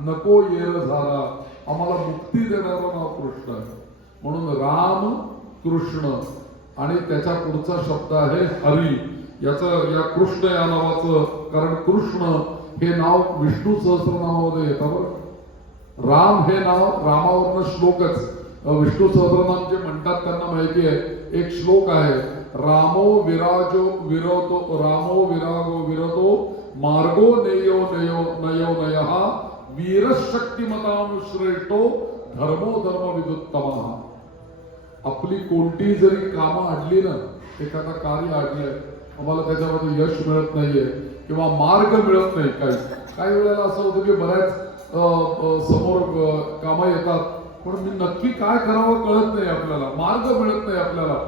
नको येर झाला. आम्हाला मुक्ती देणारं नाव कृष्ण आहे. म्हणून राम कृष्ण आणि त्याच्या पुढचा शब्द आहे हरी. या कृष्ण या नावाचं, कारण कृष्ण हे नाव विष्णू सहस्रनामामध्ये येतं बरं. राम हे नाव रामावरनं श्लोकच, विष्णू सहस्रनाम जे म्हणतात त्यांना माहिती आहे. एक श्लोक आहे, रामो विराजो विरतो, रामो विरागो विरतो मार्गो नेयो नयो नयो नयः वीरशक्तिमतां श्रेष्ठो धर्मो धर्म विदुत्तमः. आपली कोणती जरी कामं अडली ना, एखादा कार्य अडलंय, आम्हाला त्याच्यामध्ये यश मिळत नाहीये किंवा मार्ग मिळत नाही, काही वेळेला असं होतं की बऱ्याच समोर कामं येतात पण मी नक्की काय करावं कळत नाही, आपल्याला मार्ग मिळत नाही आपल्याला.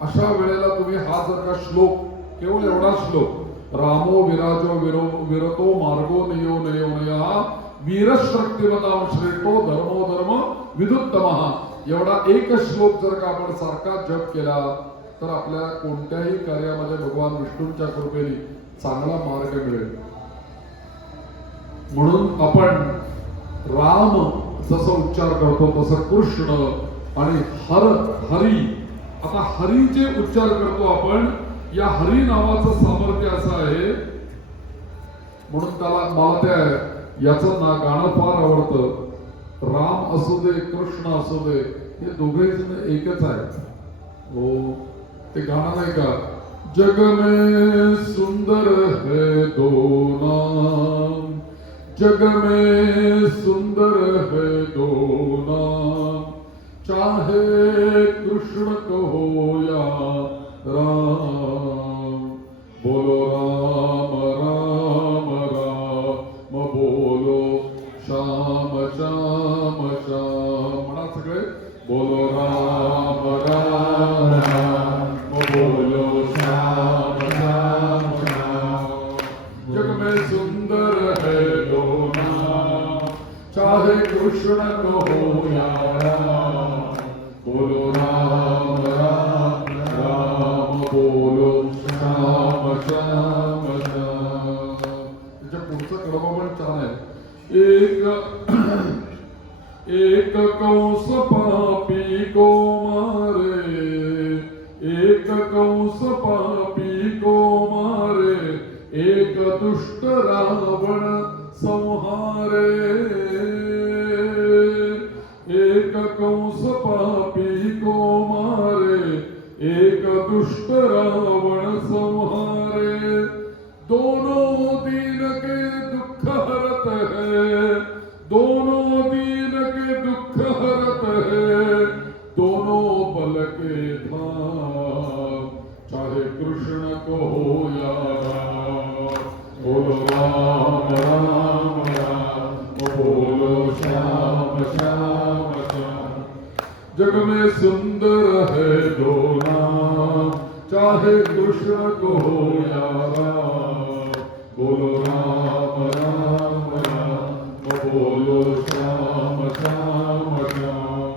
अशा वेळेला तुम्ही हा जर का श्लोक, केवळ एवढा श्लोक, रामो विराजो विरतो मार्गो नयो नयो नयः वीरशक्तिमतां श्रेष्ठो धर्मो धर्म विदुत्तमः, एवढा एक श्लोक जर का आपण सारखा जप केला तर आपल्याला कोणत्याही कार्यामध्ये भगवान विष्णूंच्या कृपेने चांगला मार्ग मिळेल. म्हणून आपण राम जसं उच्चार करतो तसं कृष्ण आणि हरी. आता हरीचे उच्चार करतो आपण. या हरी नावाचं सामर्थ्य असं आहे, म्हणून मला त्या याचं गाणं फार आवडतं. राम असू दे कृष्ण असू दे, हे दोघे जण एकच आहेत. हो, ते गाणं नाही का, जग में सुंदर है दो नाम, जग में सुंदर है दो नाम, चाहे कृष्ण कहो या राम, बोलो राम राम राम, बोलो श्याम श्याम श्याम. म्हणा सगळे, बोलो राम राम राम, बोलो श्याम श्याम श्याम. जग में सुंदर है दो नाम, चाहे कृष्ण कहो या राम, बोलो राम राम राम, बोलो श्याम श्याम श्याम. त्याच्या पुढचं कडवा पण छान आहे. एक कंस पापी को मारे, एक कंस पापी को मारे, एक दुष्ट रावण संहारे. एक कंस पापी को मारे, एक दुष्ट रावण संहारे. दोनों दीन के दुख हरत है, दोनों दीन के दुख हरत है, दोनों बल के धाम, चाहे कृष्ण को हो या राम, बोलो राम राम राम, बोलो श्याम श्याम श्याम. जग में सुंदर है दो नाम, चाहे कृष्ण को हो या राम, बोलो राम राम राम, बोलो श्याम श्याम श्याम.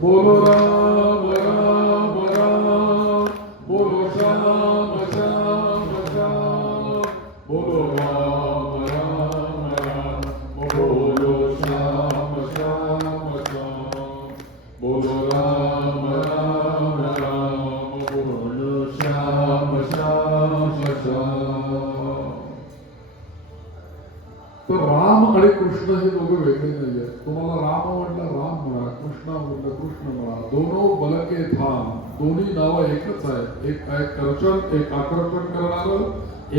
बोलो राम राम राम, बोलो श्याम श्याम श्याम, बोलो राम राम राम, बोलो श्याम श्याम श्याम, बोलो राम राम राम, बोलो श्याम श्याम श्याम. तर राम आणि कृष्ण हे दोघे वेगळे नाही आहेत. तुम्हाला राम म्हटलं राम म्हणा, कृष्ण म्हटलं कृष्ण म्हणा, दोनो बलके धाम, दोन्ही नावं एकच आहेत. एक आहे कर्षण, एक आकर्षण करणारं,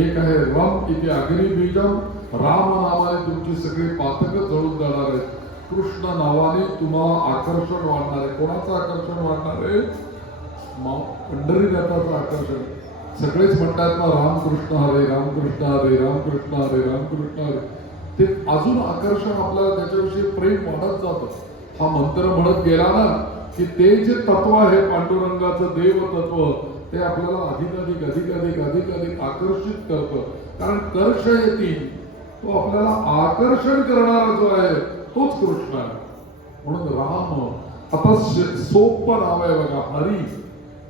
एक आहे रम इथे अग्निबीजम. राम नावाने तुमची सगळी पातकं जळून जाणार आहेत. कृष्ण नावाने तुम्हाला आकर्षण वाढणार आहे. कोणाचं आकर्षण वाढणार आहे? पंढरीनाथाचं आकर्षण. सगळेच म्हणतात ना रामकृष्ण हरे रामकृष्ण हरे रामकृष्ण हरे रामकृष्ण हरे. ते अजून आकर्षण आपल्याला त्याच्याविषयी प्रेम वाढत जातं. हा मंत्र म्हणत गेला ना की ते जे तत्व आहे पांडुरंगाचं देव तत्व ते आपल्याला अधिकाधिक अधिकाधिक अधिकाधिक आकर्षित करतं. कारण कर्ष येतील तो आपल्याला आकर्षण करणारा जो आहे तोच कृष्ण आहे. म्हणून राम आता सोपं नाव आहे बघा. हरी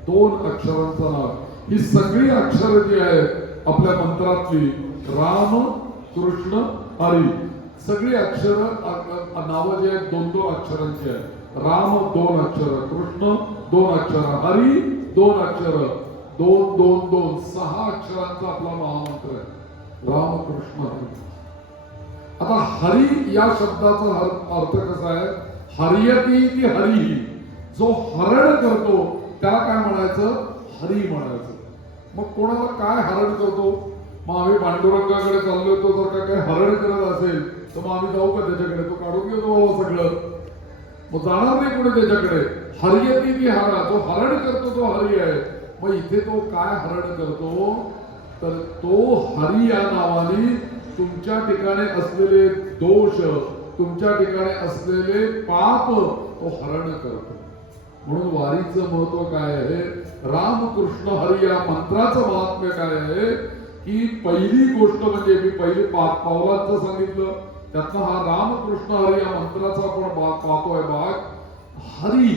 2 अक्षरांचं नाव. ही सगळी अक्षर जी आहेत आपल्या मंत्रातली राम कृष्ण हरी सगळी अक्षर नावं जी आहेत 2-2 अक्षरांची आहेत. राम 2 अक्षर, कृष्ण 2 अक्षर, हरी 2 अक्षर, 2-2-2 6 अक्षरांचा आपला महामंत्र आहे राम कृष्ण हरी. आता हरी या शब्दाचा अर्थ कसा आहे? हरियती की हरिही. जो हरण करतो त्याला काय म्हणायचं? हरी म्हणायचं. मग कोणाला काय हरण करतो? मग आम्ही पांडुरंगाकडे चाललोय तो जर का काय हरण करत असेल तर मग आम्ही जाऊ का त्याच्याकडे? तो काढून घेतो बाबा सगळं. मग जाणार नाही कोणी त्याच्याकडे. हरियती की हरा. जो हरण करतो तो हरी आहे. मग इथे तो काय हरण करतो? तर तो हरी या नावाने तुमच्या ठिकाणी असलेले दोष तुमच्या ठिकाणी असलेले पाप तो हरण करतो. म्हणून वारीचं महत्व काय आहे? रामकृष्ण हरी या मंत्राचं महात्म्य काय आहे की पहिली गोष्ट म्हणजे मी पहिली पावलांचं सांगितलं त्यातनं हा रामकृष्ण हरी या मंत्राचा आपण पाहतोय भाग. हरी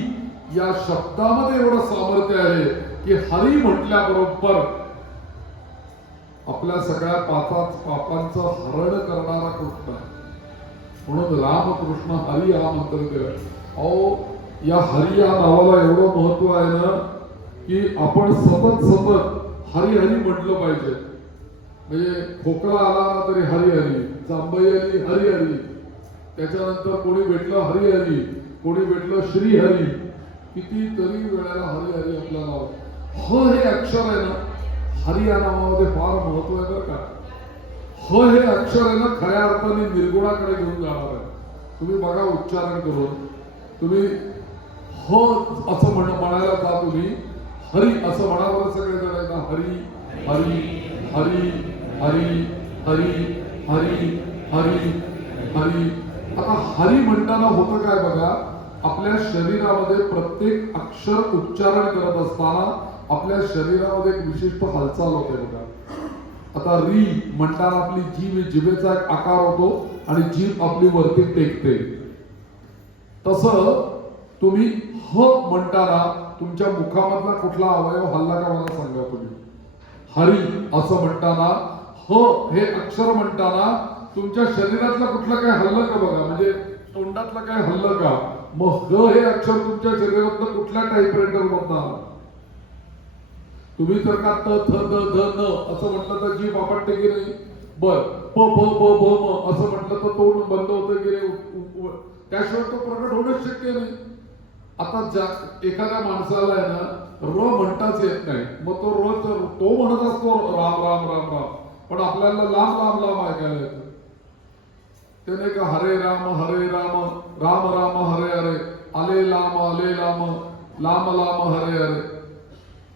या शब्दामध्ये एवढं सामर्थ्य आहे की हरी म्हटल्याबरोबर आपल्या सगळ्या पापांचं हरण करणारा कृष्ण आहे. म्हणून रामकृष्ण हरी हा मंत्र दिला. अहो या हरी या नावाला एवढं महत्व आहे ना की आपण सतत हरी हरी म्हटलं पाहिजे. म्हणजे खोकला आला ना तरी हरी हरी, जांभई आली हरी हरी, त्याच्यानंतर कोणी भेटलं हरी हरी, कोणी भेटलं श्री हरी. किती तरी वेळेला हरी हरी आपल्या नाव. ह हे अक्षर आहे ना हरी या नावामध्ये फार महत्व आहे बरं का. ह हे अक्षर आहे ना खऱ्या अर्थाने निर्गुणाकडे घेऊन जाणार आहे. तुम्ही बघा उच्चारण करून तुम्ही ह असं म्हणायला जा. तुम्ही हरी असं म्हणावं सगळे जण हरी हरी हरी हरी हरी हरी हरी हरी. आता हरी म्हणताना होतं काय बघा. आपल्या शरीरामध्ये प्रत्येक अक्षर उच्चारण करत असताना आपल्या शरीरामध्ये एक विशिष्ट हालचाल होते बघा. आता री म्हणताना आपली जिभेचा एक आकार होतो आणि जीभ आपली वरती टेकते. तसं तुम्ही ह म्हणताना तुमच्या मुखामधला कुठला अवयव हल्ला का मला सांगा तुम्ही. हरी असं म्हणताना ह हे अक्षर म्हणताना तुमच्या शरीरातलं कुठलं काय हल्लं का बघा. म्हणजे तोंडातलं काय हल्लं का. मग ह हे अक्षर तुमच्या शरीरातलं कुठल्या टाईपरायटर मधनं आलं. तुम्ही जर का त थ द ध न असं म्हटलं तर जीभ आपटते की नाही. बर प फ ब भ म असं म्हटलं तर तोंड बंद होतं की नाही. त्याशिवाय तो प्रकट होणंच शक्य नाही. आता एखाद्या माणसाला आहे ना र म्हणताच येत नाही. मग तो र तो म्हणत असतो राम राम राम राम पण आपल्याला लांब लांब लांब ऐकायला येतं. ते नाही का हरे राम राम राम हरे हरे आले लांब लांब हरे हरे.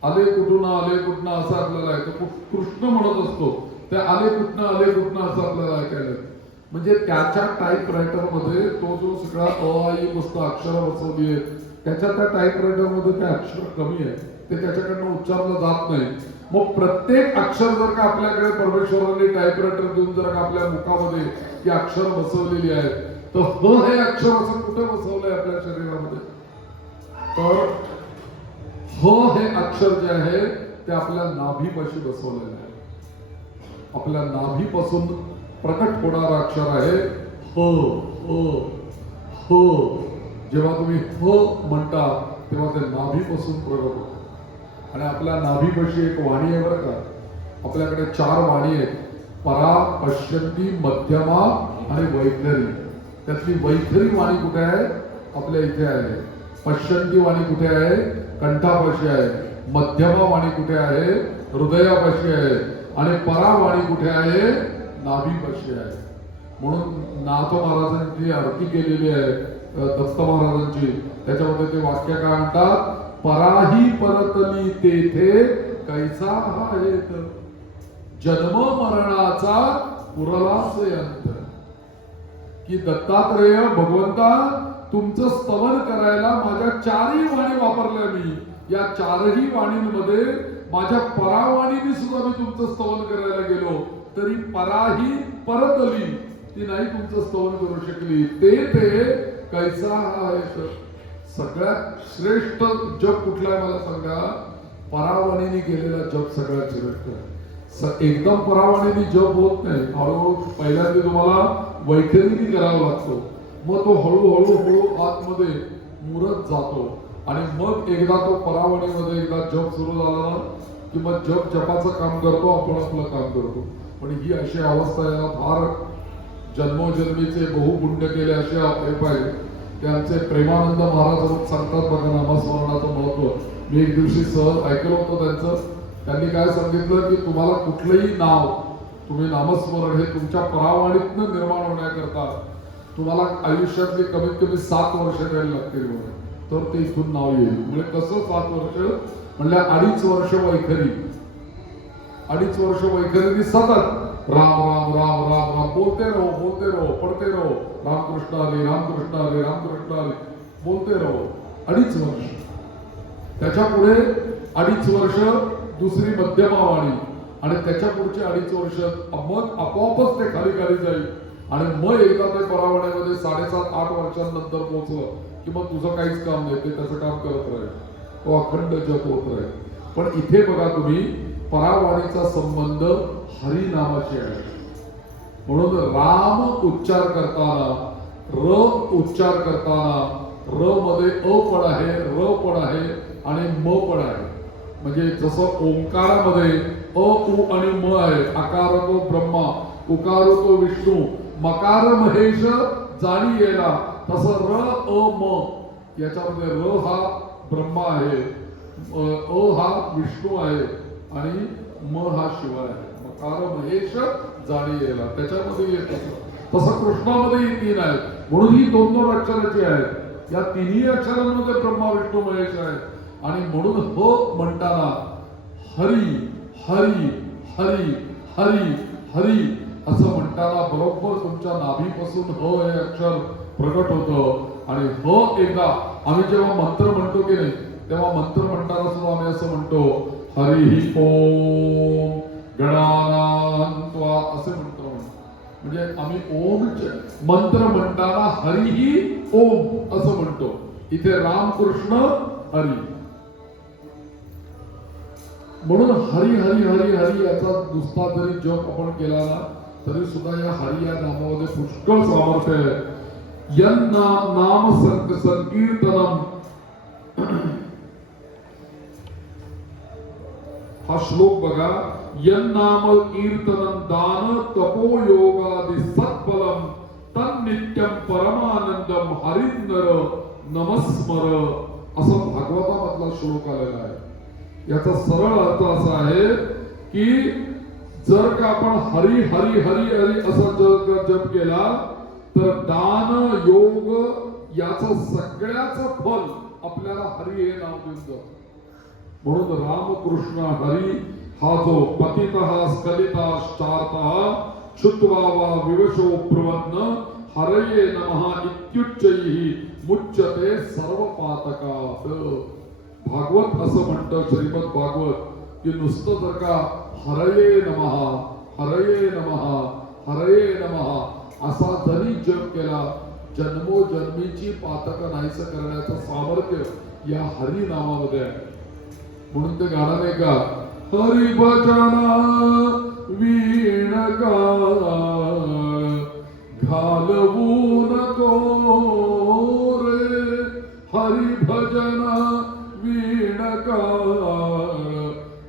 आले कुठून असं आपल्याला ऐकतो. कृष्ण म्हणत असतो ते आले कुठनं असं आपल्याला ऐकायला येतं. म्हणजे त्याच्या टाईप रायटर मध्ये तो जो सगळा आई पुस्तक अक्षर बसवली आहे त्याच्या त्या टाईप रायटर मध्ये ते अक्षर कमी आहे. ते त्याच्याकडनं उच्चारलं जात नाही. मग प्रत्येक अक्षर जर का आपल्याकडे परमेश्वराने टाईप रायटर देऊन जर का आपल्या मुखामध्ये ती अक्षर बसवलेली आहेत तर ह हे अक्षर असं कुठे बसवलंय आपल्या शरीरामध्ये. तर ह हे अक्षर जे आहे ते आपल्या नाभीपाशी बसवलेलं आहे. आपल्या नाभीपासून प्रकट होणारा अक्षर आहे ह ह ह. जेव्हा तुम्ही ह म्हणता तेव्हा ते नाभीपासून प्रकट होतं. आणि आपल्या नाभीपाशी एक वाणी आहे बरं का. आपल्याकडे 4 वाणी आहेत. परा पश्यंती मध्यमा आणि वैखरी. त्यातली वैखरी वाणी कुठे आहे? आपल्या इथे आहे. पश्यंती वाणी कुठे आहे? कंठापाशी आहे. मध्यमा वाणी कुठे आहे? हृदयापाशी आहे. आणि परा वाणी कुठे आहे? नाभीपाशी आहे. म्हणून नाथ महाराजांची आरती केलेली आहे दत्त महाराजांची. त्याच्यामध्ये ते वाक्य काय म्हणतात, पराही परतली तेथे कैसा हा हेत, जन्म मरणाचा पुरलासे अंत. की दत्तात्रेय भगवंता तुमचं स्तवन करायला माझ्या चारही वाणी वापरल्या मी. या चारही वाणींमध्ये माझ्या परावाणीने सुद्धा मी तुमचं स्तवन करायला गेलो तरी पराही परतली, ती नाही तुमचं स्तवन करू शकली. ते कैसा आहे. सगळ्यात श्रेष्ठ जप कुठला आहे मला सांगा. परावाणीने केलेला जप सगळ्यात श्रेष्ठ आहे. एकदम परावाणीने जप होत नाही. हळूहळू पहिल्यांदा तुम्हाला वैखरीने करावा लागतो, मग तो हळूहळू आतमध्ये मुरत जातो आणि मग एकदा तो परावाणीमध्ये एकदा जप सुरू झाला ना की मग जपाचं काम करतो, आपण आपलं काम करतो. पण ही अशी अवस्था याला फार जन्मोजन्मीचे बहुपुण्य केले असे हे पाहिजे. ते आमचे प्रेमानंद महाराज सांगतात बघा नामस्मरणाचं महत्व. मी एक दिवशी सहज ऐकलं होतं त्यांचं. त्यांनी काय सांगितलं की तुम्हाला कुठलंही नाव, तुम्ही नामस्मरण हे तुमच्या परावाणीतनं निर्माण होण्याकरता तुम्हाला आयुष्यातली कमीत कमी 7 वर्ष द्यायला लागतील म्हणून, तर ते इथून नाव येईल. म्हणजे कसं 7 वर्ष म्हणलं 2.5 वर्ष वैखरी, 2.5 वर्ष वैखरी सतत राम राम राम राम राम बोलते रहो पढ़ते रहो, रामकृष्ण हरी रामकृष्ण हरी रामकृष्ण हरी बोलते रहो. 2.5 वर्ष. त्याच्या पुढे 2.5 वर्ष दुसरी मध्यमावाणी आणि त्याच्या पुढचे 2.5 वर्ष मग आपोआपच ते खाली खाली जाईल आणि मग एकदा ते परावाण्यामध्ये 7.5-8 वर्षांनंतर पोहोचलं की मग तुझं काहीच काम नाही, ते त्याचं काम करत राहील, तो अखंड जप होत राहील. पण इथे बघा तुम्ही परावाणीचा संबंध हरिनामाशी आहे. म्हणून राम उच्चार करताना, र उच्चार करताना र मध्ये अ पण आहे, र पण आहे आणि म पण आहे. म्हणजे जसं ओंकारामध्ये अ उ आणि म आहे. आकार तो ब्रह्मा, उकार तो विष्णू, मकार महेश जाणी येला, तसं र अ म याच्यामध्ये र हा ब्रह्मा आहे, अ हा विष्णू आहे आणि म हा शिव आहे. मकार महेश जाणी येला त्याच्यामध्ये येत तसं कृष्णामध्ये ही 3 आहेत. म्हणून ही 2-2 अक्षराची आहेत. या तिन्ही अक्षरांमध्ये ब्रह्मा विष्णू महेश आहे. आणि म्हणून हो म्हणताना हरी हरी हरी हरी हरी असं म्हणताना बरोबर तुमच्या नाभीपासून ह हे अक्षर प्रगट होतं. आणि ह एकदा आम्ही जेव्हा मंत्र म्हणतो की नाही, तेव्हा मंत्र म्हणताना सुद्धा आम्ही असं म्हणतो हरी ओम गणानान्त्वा असे म्हणतो. म्हणजे आम्ही ओम मंत्र म्हणताना हरी ओम असं म्हणतो. इथे रामकृष्ण हरी. म्हणून हरी हरी हरी हरी याचा नुसता जरी जप आपण केला ना तरी सुद्धा या हरी या नामामध्ये पुष्कळ सामर्थ्य आहे. नाम संकीर्तनम हा श्लोक बघा. नाम कीर्तनम दान तपो योगादि सत्फलम तन्नित्यम परमानंदम हरिंदर नमस्मर असं भागवतामधला श्लोक आलेला आहे. याचा सरळ अर्थ असा आहे की जर का आपण हरी हरी हरी हरी असा जप केला तर दान योग याचं सगळ्याचं फल आपल्याला हरी हे नाव देऊन जातं. म्हणून रामकृष्ण हरी हा जो पतितः स्खलिताश्चार्तः श्रुत्वा वा विवशो प्रवन्न हरये नमः इत्युच्चैः मुच्यते सर्व पातकात्. भागवत असं म्हणतं, श्रीमद भागवत, की नुसतं जर का हरये नमः हरये नमः हरये नमः असा जरी जप केला जन्मोजन्मीची पातकं नाहीसं करण्याचं सामर्थ्य या हरी नामामध्ये आहे. म्हणून ते गाणं नाही का, हरी भजना वीणका घालवू नको रे, हरी भजना वीणका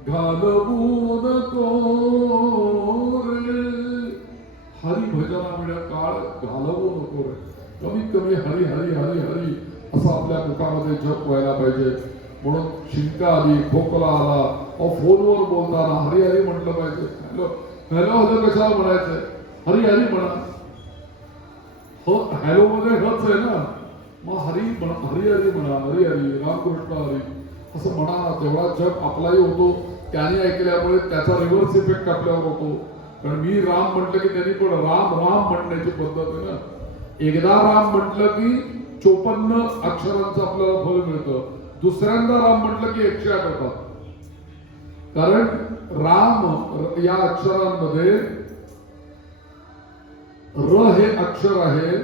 घालवू नको रे. हरी भजना वीणा काळ घालवू नको रे. कमीत कमी हरी हरी हरी हरी असं आपल्या मुखामध्ये जप व्हायला पाहिजे. म्हणून शिंका आली, खोकला आला, फोनवर बोलताना हरी हरी म्हटलं पाहिजे. हॅलो हॅलो हॅलो कशाला म्हणायचंय, हरी हरी म्हणा. हॅलो मध्ये हच आहे ना, मग हरी हरी हरी म्हणा, हरी हरी रामकृष्ण हरी असं म्हणा ना, तेवढा जप आपलाही होतो. त्याने ऐकल्यामुळे त्याचा रिव्हर्स इफेक्ट आपल्यावर होतो. कारण मी राम म्हटलं की त्यांनी पण राम राम म्हणण्याची पद्धत आहे ना. एकदा राम म्हटलं की 54 अक्षरांचं आपल्याला फल मिळतं. दुसऱ्यांदा राम म्हटलं की 108 होतात. कारण राम या अक्षरांमध्ये र हे अक्षर आहे,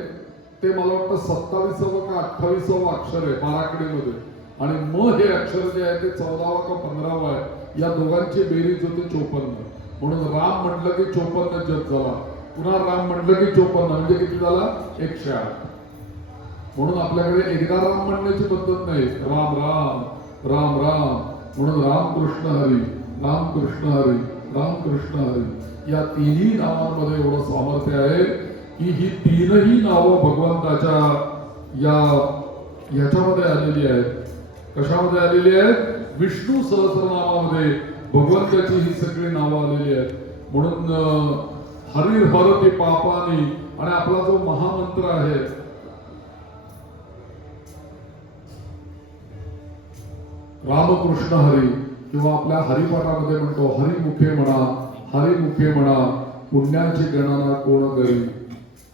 ते मला वाटतं 27वं का 28वं अक्षर आहे बाराखडीमध्ये, आणि म हे अक्षर जे आहे ते 14वं का 15वं आहे. या दोघांची बेरीज होते 54. म्हणून राम म्हटलं की 54 जप झाला, पुन्हा राम म्हटलं की 54 म्हणजे किती झाला 108. म्हणून आपल्याकडे एकदा राम म्हणण्याची पद्धत नाही, राम राम राम राम. म्हणून रामकृष्ण हरी रामकृष्ण हरी रामकृष्ण हरी या तिन्ही नावांमध्ये एवढं सामर्थ्य आहे की ही तीनही नावं भगवंताच्या याच्यामध्ये आलेली आहेत. कशामध्ये आलेली आहेत? विष्णू सहस्रनामामध्ये भगवंताची ही सगळी नावं आलेली आहेत. म्हणून हरिर्हरति पापानी, आणि आपला जो महामंत्र आहे रामकृष्ण हरी, किंवा आपल्या हरिपाठामध्ये म्हणतो हरिमुखे म्हणा, हरिमुखे म्हणा, पुण्याची गणना कोण करी,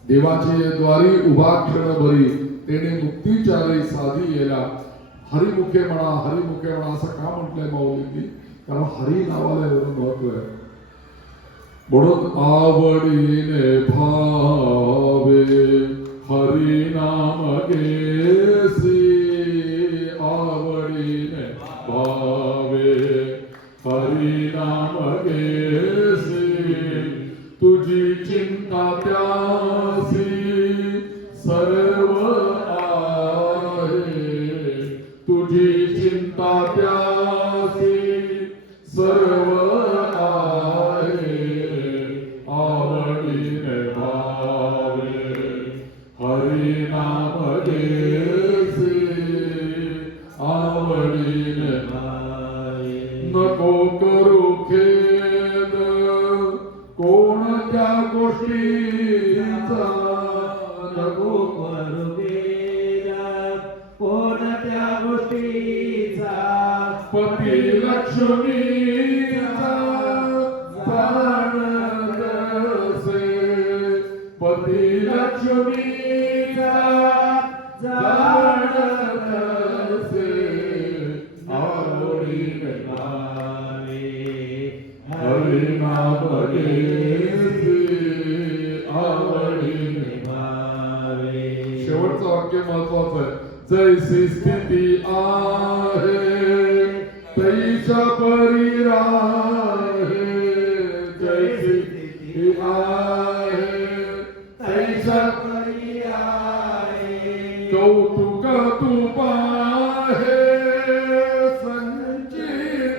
देवाची द्वारी उभा क्षण भरी, तेने मुक्ती चाली साधी येला. हरिमुखे म्हणा, हरिमुखे म्हणा असं का म्हटलंय माऊलींनी? कारण हरी नावाला एवढं महत्व आहे. म्हणून आवडीने भावे हरी नाम घेसी, आवडीने भावे हरी नाम घेसी, तुझी चिंता त्यासी सर्व आहे, तुझी चिंता त्यासी सर्व आहे, आवडीने भावे हरी नाम घेसी, आवडीने नको करू खेद कोणत्या गोष्टीचा, नको करू खेद कोणत्या गोष्टीचा, पती लक्ष्मीचा जाणत असे, पती लक्ष्मीचा जाणत असे, आवडीने हरी नाम घेसी, आवडीने. शेवटचं वाक्य महत्वाचं आहे. जैसी स्थिती आहे तैसा परी राहे, जैसी स्थिती आहे तैसा परी आहे, कौतुक तू पाहे संचिताचे,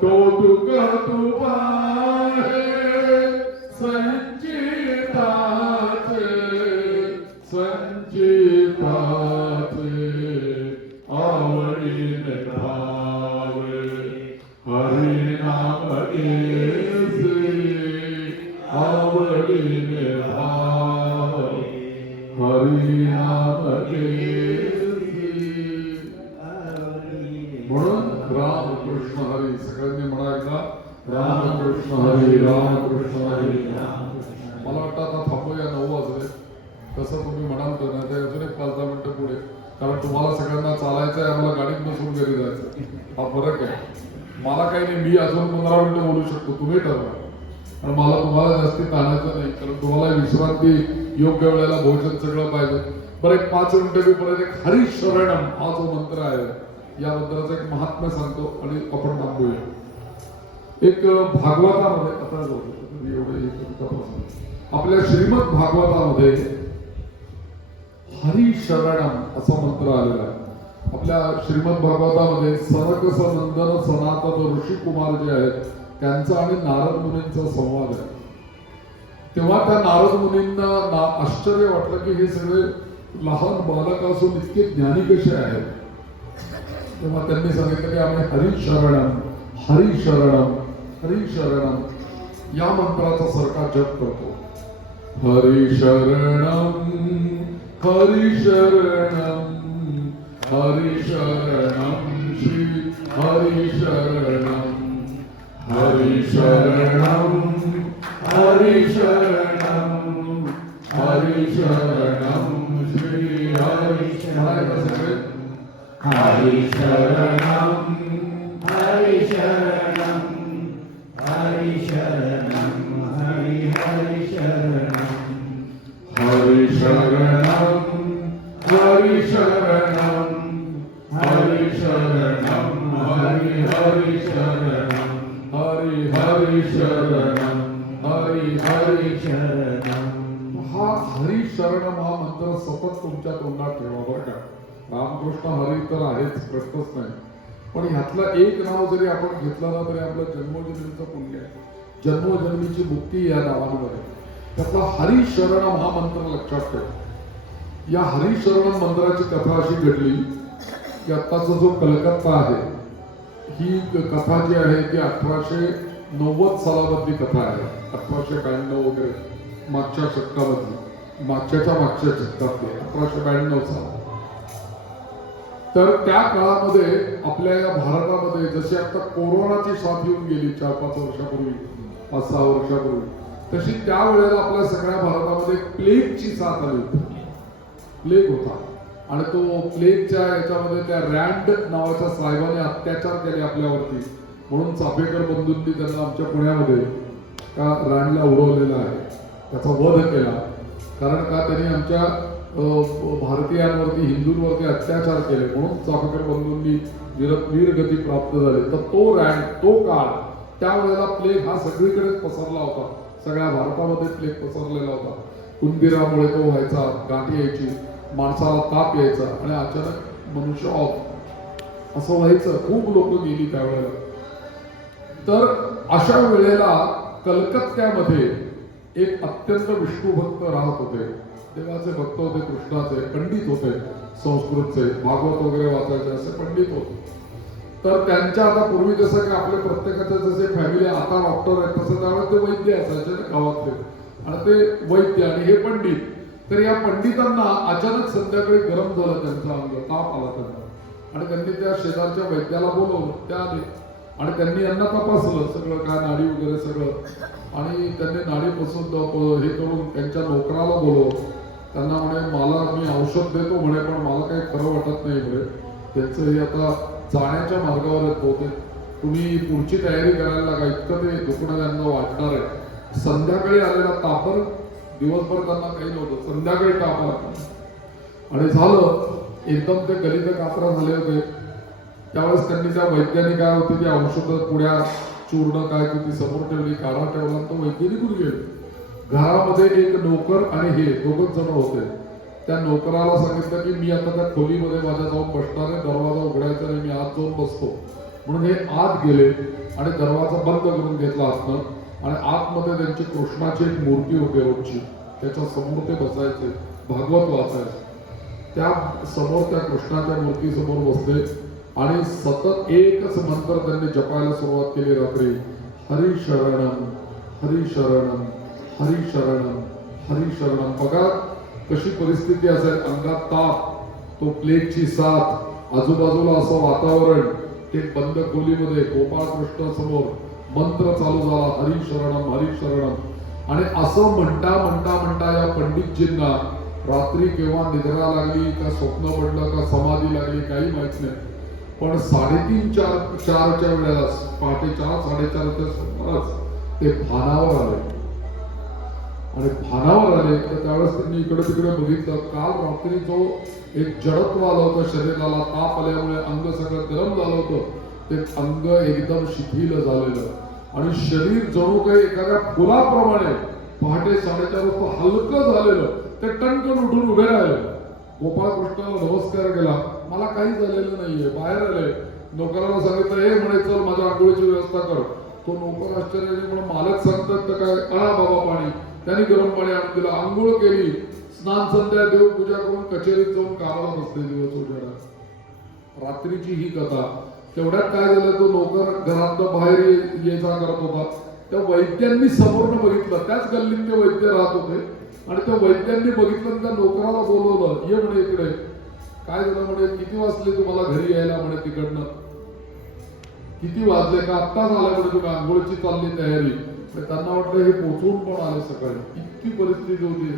कौतुक तू पाहे संचिताचे, संचिताचे, आवडीने भावे हरी नाम घेसी, आवडीने भावे हरी नाम घेसी. म्हणून रामकृष्ण हरी सगळ्यांनी म्हणायचा, रामकृष्ण हरी रामकृष्ण हरी. मला वाटतं आता थांबूया, 9 वाजले. तसं तुम्ही म्हणाल तर नाही तर अजून एक 5-10 मिनिटं पुढे, कारण तुम्हाला सगळ्यांना चालायचं आहे, आम्हाला गाडीत बसून घरी जायचं. हा फरक आहे. मला काही नाही, मी अजून 15 मिनिटं बोलू शकतो, तुम्ही ठरवा. आणि मला तुम्हाला जास्ती ताणायचं नाही, कारण तुम्हाला विश्रांती, योग्य वेळेला भोजन सगळं पाहिजे. बरं, एक 5 मिनिटं मी परत एक हरी शरणम हा जो मंत्र आहे या मंत्राचं एक महात्म्य सांगतो आणि आपण थांबूया. एक भागवतामध्ये आता आपल्या श्रीमद भागवतामध्ये हरी शरणम असा मंत्र आलेला आहे. आपल्या श्रीमद भागवतामध्ये सनक सनंदन सनातन ऋषी कुमार जे आहेत त्यांचा आणि नारद मुनींचा संवाद आहे. तेव्हा त्या नारद मुनींना आश्चर्य वाटलं की हे सगळे लहान बालक असून इतके ज्ञानी कसे आहेत. तेव्हा त्यांनी सांगितलं की आम्ही हरी शरणम हरी शरणम हरी शरणम या मंत्राचा सारखा जप करतो. हरिशरणं हरिशरणं हरिशरणं श्री हरिशरणं हरिशरणं हरिशरणं हरिशरणं श्री हरिशरणं हरिशरणं हरिशरणं हरिशरणं हरि हरिशरणं हरिशरणं हरिशरणं हरिशरणं हरि हरिशरणं हरि हरिशरणं हरि हरिशरणं. हा हरिशरणम हा मंत्र सतत तुमच्या तोंडात ठेवा बरं का. रामकृष्ण हरी तर आहेच, प्रश्नच नाही, पण ह्यातलं एक नाव जरी आपण घेतलं ना तरी आपलं जन्मोजन्मीचं पुण्य आहे, जन्मोजन्मीची मुक्ती या नावांमध्ये. त्यातला हरिशरणम हा मंत्र लक्षात ठेवा. या हरिशरणम मंत्राची कथा अशी घडली की आत्ताचा जो कलकत्ता आहे, ही कथा जी आहे ती 1890 सालामधली कथा आहे. 1892 वगैरे मागच्या शतकामधली, मागच्या शतकातली 1892 साल. तर त्या काळामध्ये आपल्या या भारतामध्ये जशी आता कोरोनाची साथ येऊन गेली 4-5 वर्षापूर्वी, 5-6 वर्षापूर्वी, तशी त्यावेळेला आपल्या सगळ्या भारतामध्ये प्लेगची साथ आली होती. प्लेग होता आणि तो प्लेगच्या याच्यामध्ये त्या रँड नावाच्या साहेबाने अत्याचार केले आपल्यावरती, म्हणून चाफेकर बंधूंनी त्यांना आमच्या पुण्यामध्ये का रँडला उडवलेला आहे, त्याचा वध केला. कारण का त्यांनी आमच्या भारतीयांवरती, हिंदूंवरती अत्याचार केले, म्हणून चाफेकर बंधूंनी वीरगती प्राप्त झाले. तर तो रँड, तो काळ, त्यावेळेला प्लेग हा सगळीकडेच पसरला होता, सगळ्या भारतामध्ये प्लेग पसरलेला होता. उंदीरामुळे तो व्हायचा, गाठी यायची, माणसाला ताप यायचा आणि अचानक मनुष्य ऑफ असं व्हायचं. खूप लोक गेली त्यावेळेला. तर अशा वेळेला कलकत्त्यामध्ये एक अत्यंत विष्णू भक्त राहत होते, देवाचे भक्त होते, कृष्णाचे पंडित होते, संस्कृतचे, भागवत वगैरे वाचायचे असे पंडित होते. तर त्यांच्या आता पूर्वी कसं की आपल्या प्रत्येकाच्या जसे फॅमिली आता डॉक्टर आहेत तसं त्यावेळेस ते वैद्य असायचे ना गावातले, आणि ते वैद्य आणि हे पंडित. तर या पंडितांना अचानक संध्याकाळी गरम झालं, त्यांचं अंग, ताप आला त्यांना, आणि त्यांनी त्या शेजारच्या वैद्याला बोलवलं. त्या आले आणि त्यांनी यांना तपासलं सगळं, काय नाडी वगैरे सगळं, आणि त्यांनी नाडी पसंत हे करून त्यांच्या नोकराला बोलवलं. त्यांना म्हणे मला मी औषध देतो म्हणे, पण मला काही खरं वाटत नाही म्हणे, त्यांचं हे आता जाण्याच्या मार्गावर आहेत बहुतेक, तुम्ही पुढची तयारी करायला लागा, इतकं ते दुखणं त्यांना वाटणार आहे. संध्याकाळी आलेला तापर, दिवसभर त्यांना काही नव्हतं, संध्याकाळी ताप आला आणि झालं एकदम ते गलित कात्रा झाले होते. त्यावेळेस त्यांनी त्या वैद्याने काय होते ती औषधं, पुड्या, चूर्ण काय ती समोर ठेवली, काढा ठेवला, तो वैद्य निघून गेले. घरामध्ये एक नोकर आणि हे दोघच जण होते. त्या नोकराला सांगितलं की मी आता त्या खोलीमध्ये माझ्या जाऊन बसणार आहे, दरवाजा उघडायचा नाही, मी आत जाऊन बसतो. म्हणून हे आत गेले आणि दरवाजा बंद करून घेतला आतनं, आणि आतमध्ये त्यांची कृष्णाची एक मूर्ती होती रोजची, त्याच्या समोर ते बसायचे, भागवत वाचायचे. त्या समोर त्या कृष्णाच्या मूर्ती समोर बसले आणि सतत एकच मंत्र त्यांनी जपायला सुरुवात केली रात्री, हरिशरणम हरिशरणम हरिशरणम हरिशरणम. बघा कशी परिस्थिती असेल, अंगात ताप, तो प्लेगची साथ, आजूबाजूला असं वातावरण, ते बंद खोलीमध्ये गोपाळकृष्ण समोर मंत्र चालू झाला, हरिशरणम हरिशरणम. आणि असं म्हणता म्हणता म्हणता या पंडितजींना रात्री केव्हा निद्रा लागली का, स्वप्न पडलं का, समाधी लागली, काही माहित नाही. पण 3:30-4च्या वेळेला, पहाटे 4-4:30च्या सुमारास ते भानावर आले. आणि भानावर आले तर त्यावेळेस त्यांनी इकडे तिकडे बघितलं. काल रात्री जो एक जडत्व आलं होतं शरीराला, ताप आल्यामुळे अंग सगळं गरम झालं होतं, ते अंग एकदम शिथिल झालेलं आणि शरीर जणू काही एखाद्या फुलाप्रमाणे पहाटे 4:30 वाजता हलकं झालेलं. ते टणकन उठून उभे राहिले, गोपाळकृष्णाला नमस्कार केला, मला काही झालेलं नाहीये, बाहेर आले. नोकराला सांगितलं, हे म्हणे चल माझ्या आंघोळीची व्यवस्था कर. तो नोकर आश्चर्याने म्हणून मालक सांगतात तर काय, आणा बाबा पाणी. त्यांनी गरम पाणी आणून दिलं, आंघोळ केली, स्नान संध्या देवपूजा करून कचेरीत जाऊन कामाला बसले दिवस उजेडात. रात्रीची ही कथा. तेवढ्यात काय झालं, तो नोकर घरातनं बाहेर ये जा करत होता. त्या वैद्यांनी समोरनं बघितलं, त्याच गल्लीत ते वैद्य राहत होते. आणि त्या वैद्यांनी बघितलं, त्या नोकराला बोलवलं, ये म्हणे इकडे. काय झालं म्हणे, किती वाजले तुम्हाला घरी यायला म्हणे तिकडनं? किती वाजले का? आत्ताच आला म्हणे तुम्ही, आंघोळीची चालली तयारी. त्यांना वाटलं हे पोचवून पण आले सकाळी. इतकी परिस्थिती होती.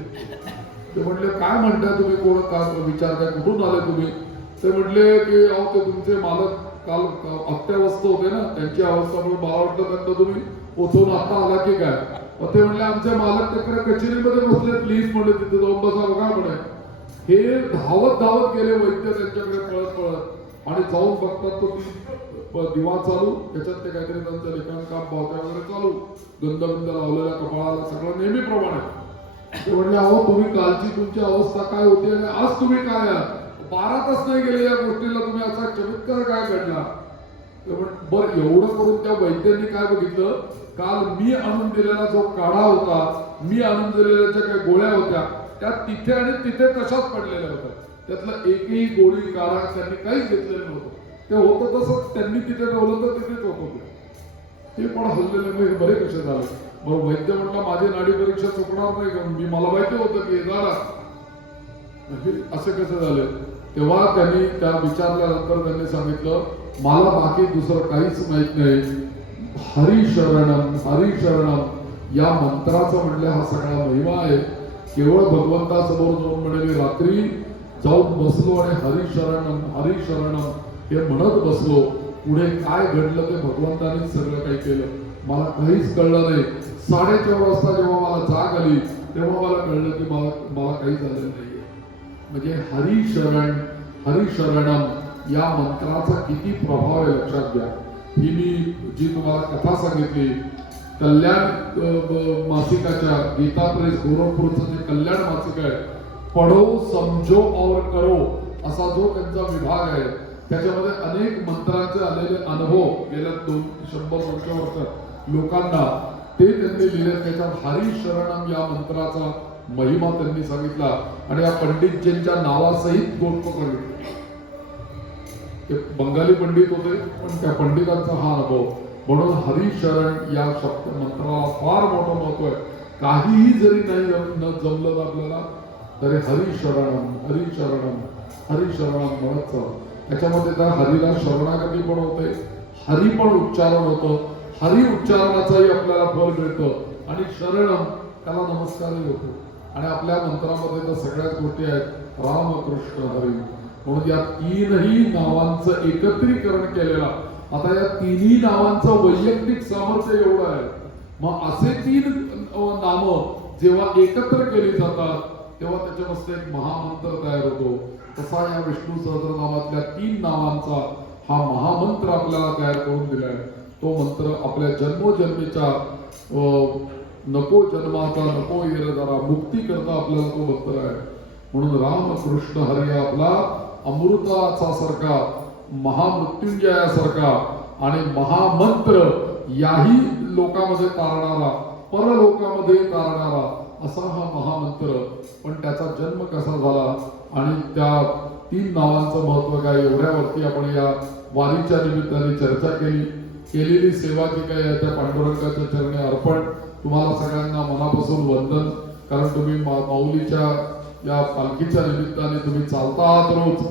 ते म्हटले काय म्हणताय तुम्ही, कोण का विचारताय, कुठून आले तुम्ही? ते म्हटले की अहो ते तुमचे मालक काल अत्यावस्थ होते ना, त्यांची अवस्थामुळे मला वाटलं त्यांना तुम्ही पोचवून आता आला की काय. मग ते म्हणले आमचे मालक तिकडे कचेरीमध्ये बसले, प्लीज म्हणले तिथे जाऊन बसा बघा म्हणे. हे धावत धावत गेले वैद्य त्यांच्याकडे पळत पळत, आणि जाऊन बघतात तो दिवा चालू, त्याच्यात ते काहीतरी त्यांचं लेखन काम पावत्या वगैरे चालू, गंध लावलेल्या कपाळाला, सगळं नेहमीप्रमाणे. ते म्हणले अहो तुम्ही कालची तुमची अवस्था काय होती आणि आज तुम्ही काय आहात? 12 तास नाही गेले या गोष्टीला, तुम्ही असा चमत्कार काय घडला? बरं एवढं करून त्या वैद्यांनी काय बघितलं, काल मी आणून दिलेला जो काढा होता, मी आणून दिलेल्या ज्या काही गोळ्या होत्या, त्या तिथे आणि तिथे तशाच पडलेल्या होत्या. त्यातलं एकही गोळी काढा त्यांनी काहीच घेतलेलं नव्हतं. ते होतं तसंच त्यांनी तिथे ठेवलं तर तिथेच होत होते. ते पण हल्लेले नाही, बरे कसे झाले. मग वैद्य म्हटलं माझी नाडी परीक्षा चुकणार नाही का? मला माहिती होतं की झाला, असे कसे झाले? तेव्हा त्यांनी त्या विचारल्यानंतर त्यांनी सांगितलं मला बाकी दुसरं काहीच माहित नाही. हरिशरणम हरिशरणम या मंत्राचा म्हणले हा सगळा महिमा आहे. केवळ भगवंतासमोर जाऊन म्हणे मी रात्री जाऊन बसलो आणि हरिशरणम हरिशरणम हे म्हणत बसलो. पुढे काय घडलं ते भगवंतानेच सगळं काही केलं, मला काहीच कळलं नाही. 4:30 वाजता जेव्हा मला जाग आली तेव्हा मला कळलं की मला काही झालेलं नाहीये. म्हणजे हरिशरण हरिशरणम या मंत्राचा किती प्रभाव आहे लक्षात घ्या. ही मी जी तुम्हाला कथा सांगितली, कल्याण मासिकाच्या गीता प्रेस गोरखपूरचं जे कल्याण मासिक आहे, पढो समजो और करो असा जो त्यांचा विभाग आहे, त्याच्यामध्ये अनेक मंत्रांचे आलेले अनुभव गेल्या 100-200 वर्षात लोकांना ते त्यांनी लिहिले. त्याच्यात हरिशरणम या मंत्राचा महिमा त्यांनी सांगितला आणि या पंडितजींच्या नावासहित गोष्ट सांगितली. ते बंगाली पंडित होते, पण त्या पंडितांचा हा अनुभव. म्हणून हरिशरण या शब्द मंत्राला फार मोठं महत्व आहे. काहीही जरी नाही न जमलं तर आपल्याला तरी हरिशरणम हरिशरणम हरिशरणम म्हणत चाल. त्याच्यामध्ये त्या हरीला शरणागती पण होते, हरी पण उच्चारण होतं, हरी उच्चारणाचाही आपल्याला फल मिळतं आणि शरणम त्याला नमस्कारही होतो. आणि आपल्या मंत्रामध्ये तर सगळ्याच गोष्टी आहेत रामकृष्ण हरी. म्हणून या तीनही नावांचं एकत्रीकरण केलेलं. आता या तिन्ही नावांचं वैयक्तिक सामर्थ्य एवढं आहे. मग असे 3 नामं जेव्हा एकत्र केली जातात तेव्हा त्याच्यामध्ये एक महामंत्र तयार होतो. तसा या विष्णू सहस्रनामातल्या 3 नावांचा हा महामंत्र आपल्याला तयार करून दिलाय. तो मंत्र आपल्या जन्मोजन्मीच्या नको जन्माचा नको येणारा मुक्ती करता आपल्याला तो मंत्र आहे. म्हणून रामकृष्ण हरी आपला अमृताचा सारखा महामृत्युंजयासारखा आणि महामंत्र याही लोकांमध्ये तारणारा परलोकामध्ये तारणारा असा हा महामंत्र. पण त्याचा जन्म कसा झाला आणि त्या 3 नावांचं महत्व काय, एवढ्यावरती आपण या वारीच्या निमित्ताने चर्चा केलेली सेवा जी काय आहे त्या पांडुरंगाच्या चरणी अर्पण. तुम्हाला सगळ्यांना मनापासून वंदन, कारण तुम्ही माऊलीच्या या पालखीच्या निमित्ताने तुम्ही चालता आहात रोज,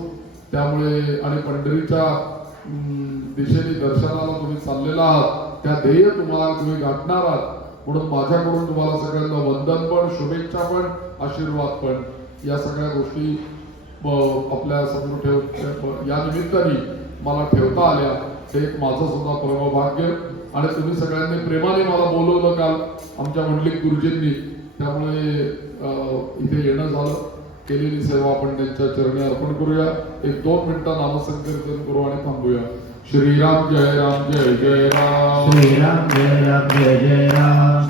त्यामुळे आणि पंढरीच्या दिशेने दर्शनाला तुम्ही चाललेला आहात, त्या ध्येय तुम्ही गाठणार आहात. म्हणून माझ्याकडून तुम्हाला सगळ्यांना वंदन पण, शुभेच्छा पण, आशीर्वाद पण. या सगळ्या गोष्टी आपल्या समोर या निमित्ताने मला ठेवता आल्या, हे एक माझं सुद्धा परमभाग्य. आणि तुम्ही सगळ्यांनी प्रेमाने मला बोलवलं काल आमच्या मंडलिक गुरुजींनी, त्यामुळे इथे येणं झालं. केलेली सेवा आपण त्यांच्या चरणी अर्पण करूया. 1-2 मिनिटं नामसंकीर्तन करू आणि थांबूया. श्रीराम जय राम जय जय राम. श्रीराम जय राम जय जय राम.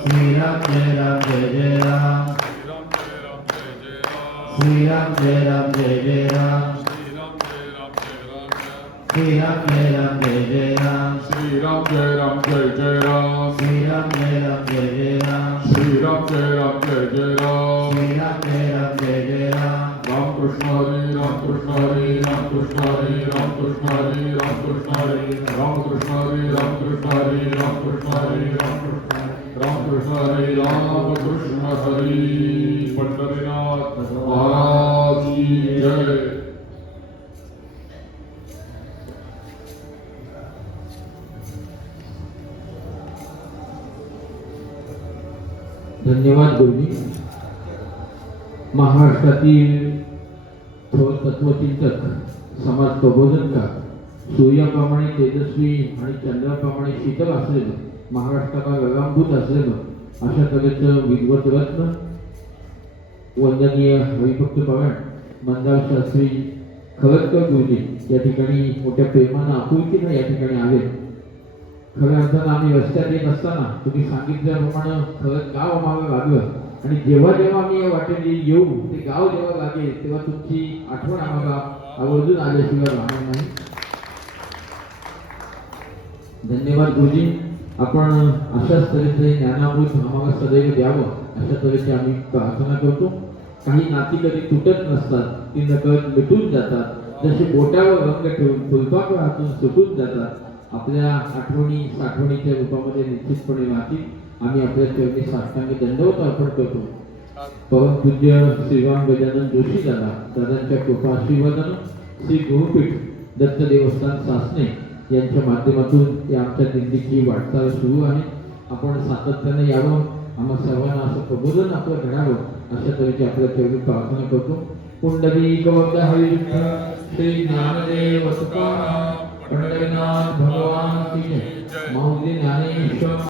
श्रीराम जय राम जय जय राम. श्रीराम जय राम जय जय राम. श्रीराम जय राम जय जय राम. श्रीराम जय राम जय जय राम. श्रीराम जय राम जय जय राम. श्रीराम जय राम जय जय राम. श्रीराम जय राम जय जय राम. श्रीराम जय राम जय जय राम. रामकृष्ण हरी रामकृष्ण हरी रामकृष्ण हरी रामकृष्ण हरी रामकृष्ण हरी रामकृष्ण हरी रामकृष्ण हरी रामकृष्ण हरी रामकृष्ण हरी रामकृष्ण कृष्ण हरी राम कृष्ण हरी पंढरीनाथ महाराज की जय. धन्यवाद गुरुजी. महाराष्ट्रातील थोर तत्वचिंतक, समाज प्रबोधनकार, सूर्याप्रमाणे तेजस्वी आणि चंद्राप्रमाणे शीतल असलेलं, महाराष्ट्राला गगनभूत असलेलं अशा तऱ्हेचं विद्वत रत्न वंदनीय हरिभक्त पवार मंदार शास्त्री खरतकर गुरुजी या ठिकाणी मोठ्या प्रेमानं आपुलकीनं या ठिकाणी आले. खऱ्या अर्थानं आम्ही रस्त्यात येत असताना तुम्ही सांगितल्याप्रमाणे खरंच गाव आम्हाला लागलं आणि जेव्हा जेव्हा आम्ही या वाटेने येऊ ते गाव जेव्हा लागेल तेव्हा तुमची आठवण आम्हाला आवर्जून आल्याशिवाय राहणार नाही. धन्यवाद गुरुजी. आपण अशाच तऱ्हेचे ज्ञानामृत आम्हाला सदैव द्यावं अशा तऱ्हेची आम्ही प्रार्थना करतो. काही नाती कधी तुटत नसतात, ती नकळत मिटून जातात. जसे बोटावर रंग ठेवून फुलपाखरातून सुटून जातात. आपल्या आठवणी साठवणीच्या रूपामध्ये निश्चितपणे राहतील. आम्ही आपल्या चरणी साष्टांगी दंडवत अर्पण करतो. परमपूज्य श्रीराम गजानन जोशी दादांच्या कृपा आशीर्वादानं श्री गुरुपीठ दत्त देवस्थान सासणे यांच्या माध्यमातून या आमच्या दिंडीची वाटचाल सुरू आहे. आपण सातत्याने यावं, आम्हा सर्वांना असं प्रबोधन आपलं घडावं अशा तऱ्हेची आपल्या चरणी प्रार्थना करतो. पुंडलिक वरद हरी श्री ज्ञानदेव तुकाराम पंढरीनाथ भगवान की जय. माऊली ज्ञानेश्वर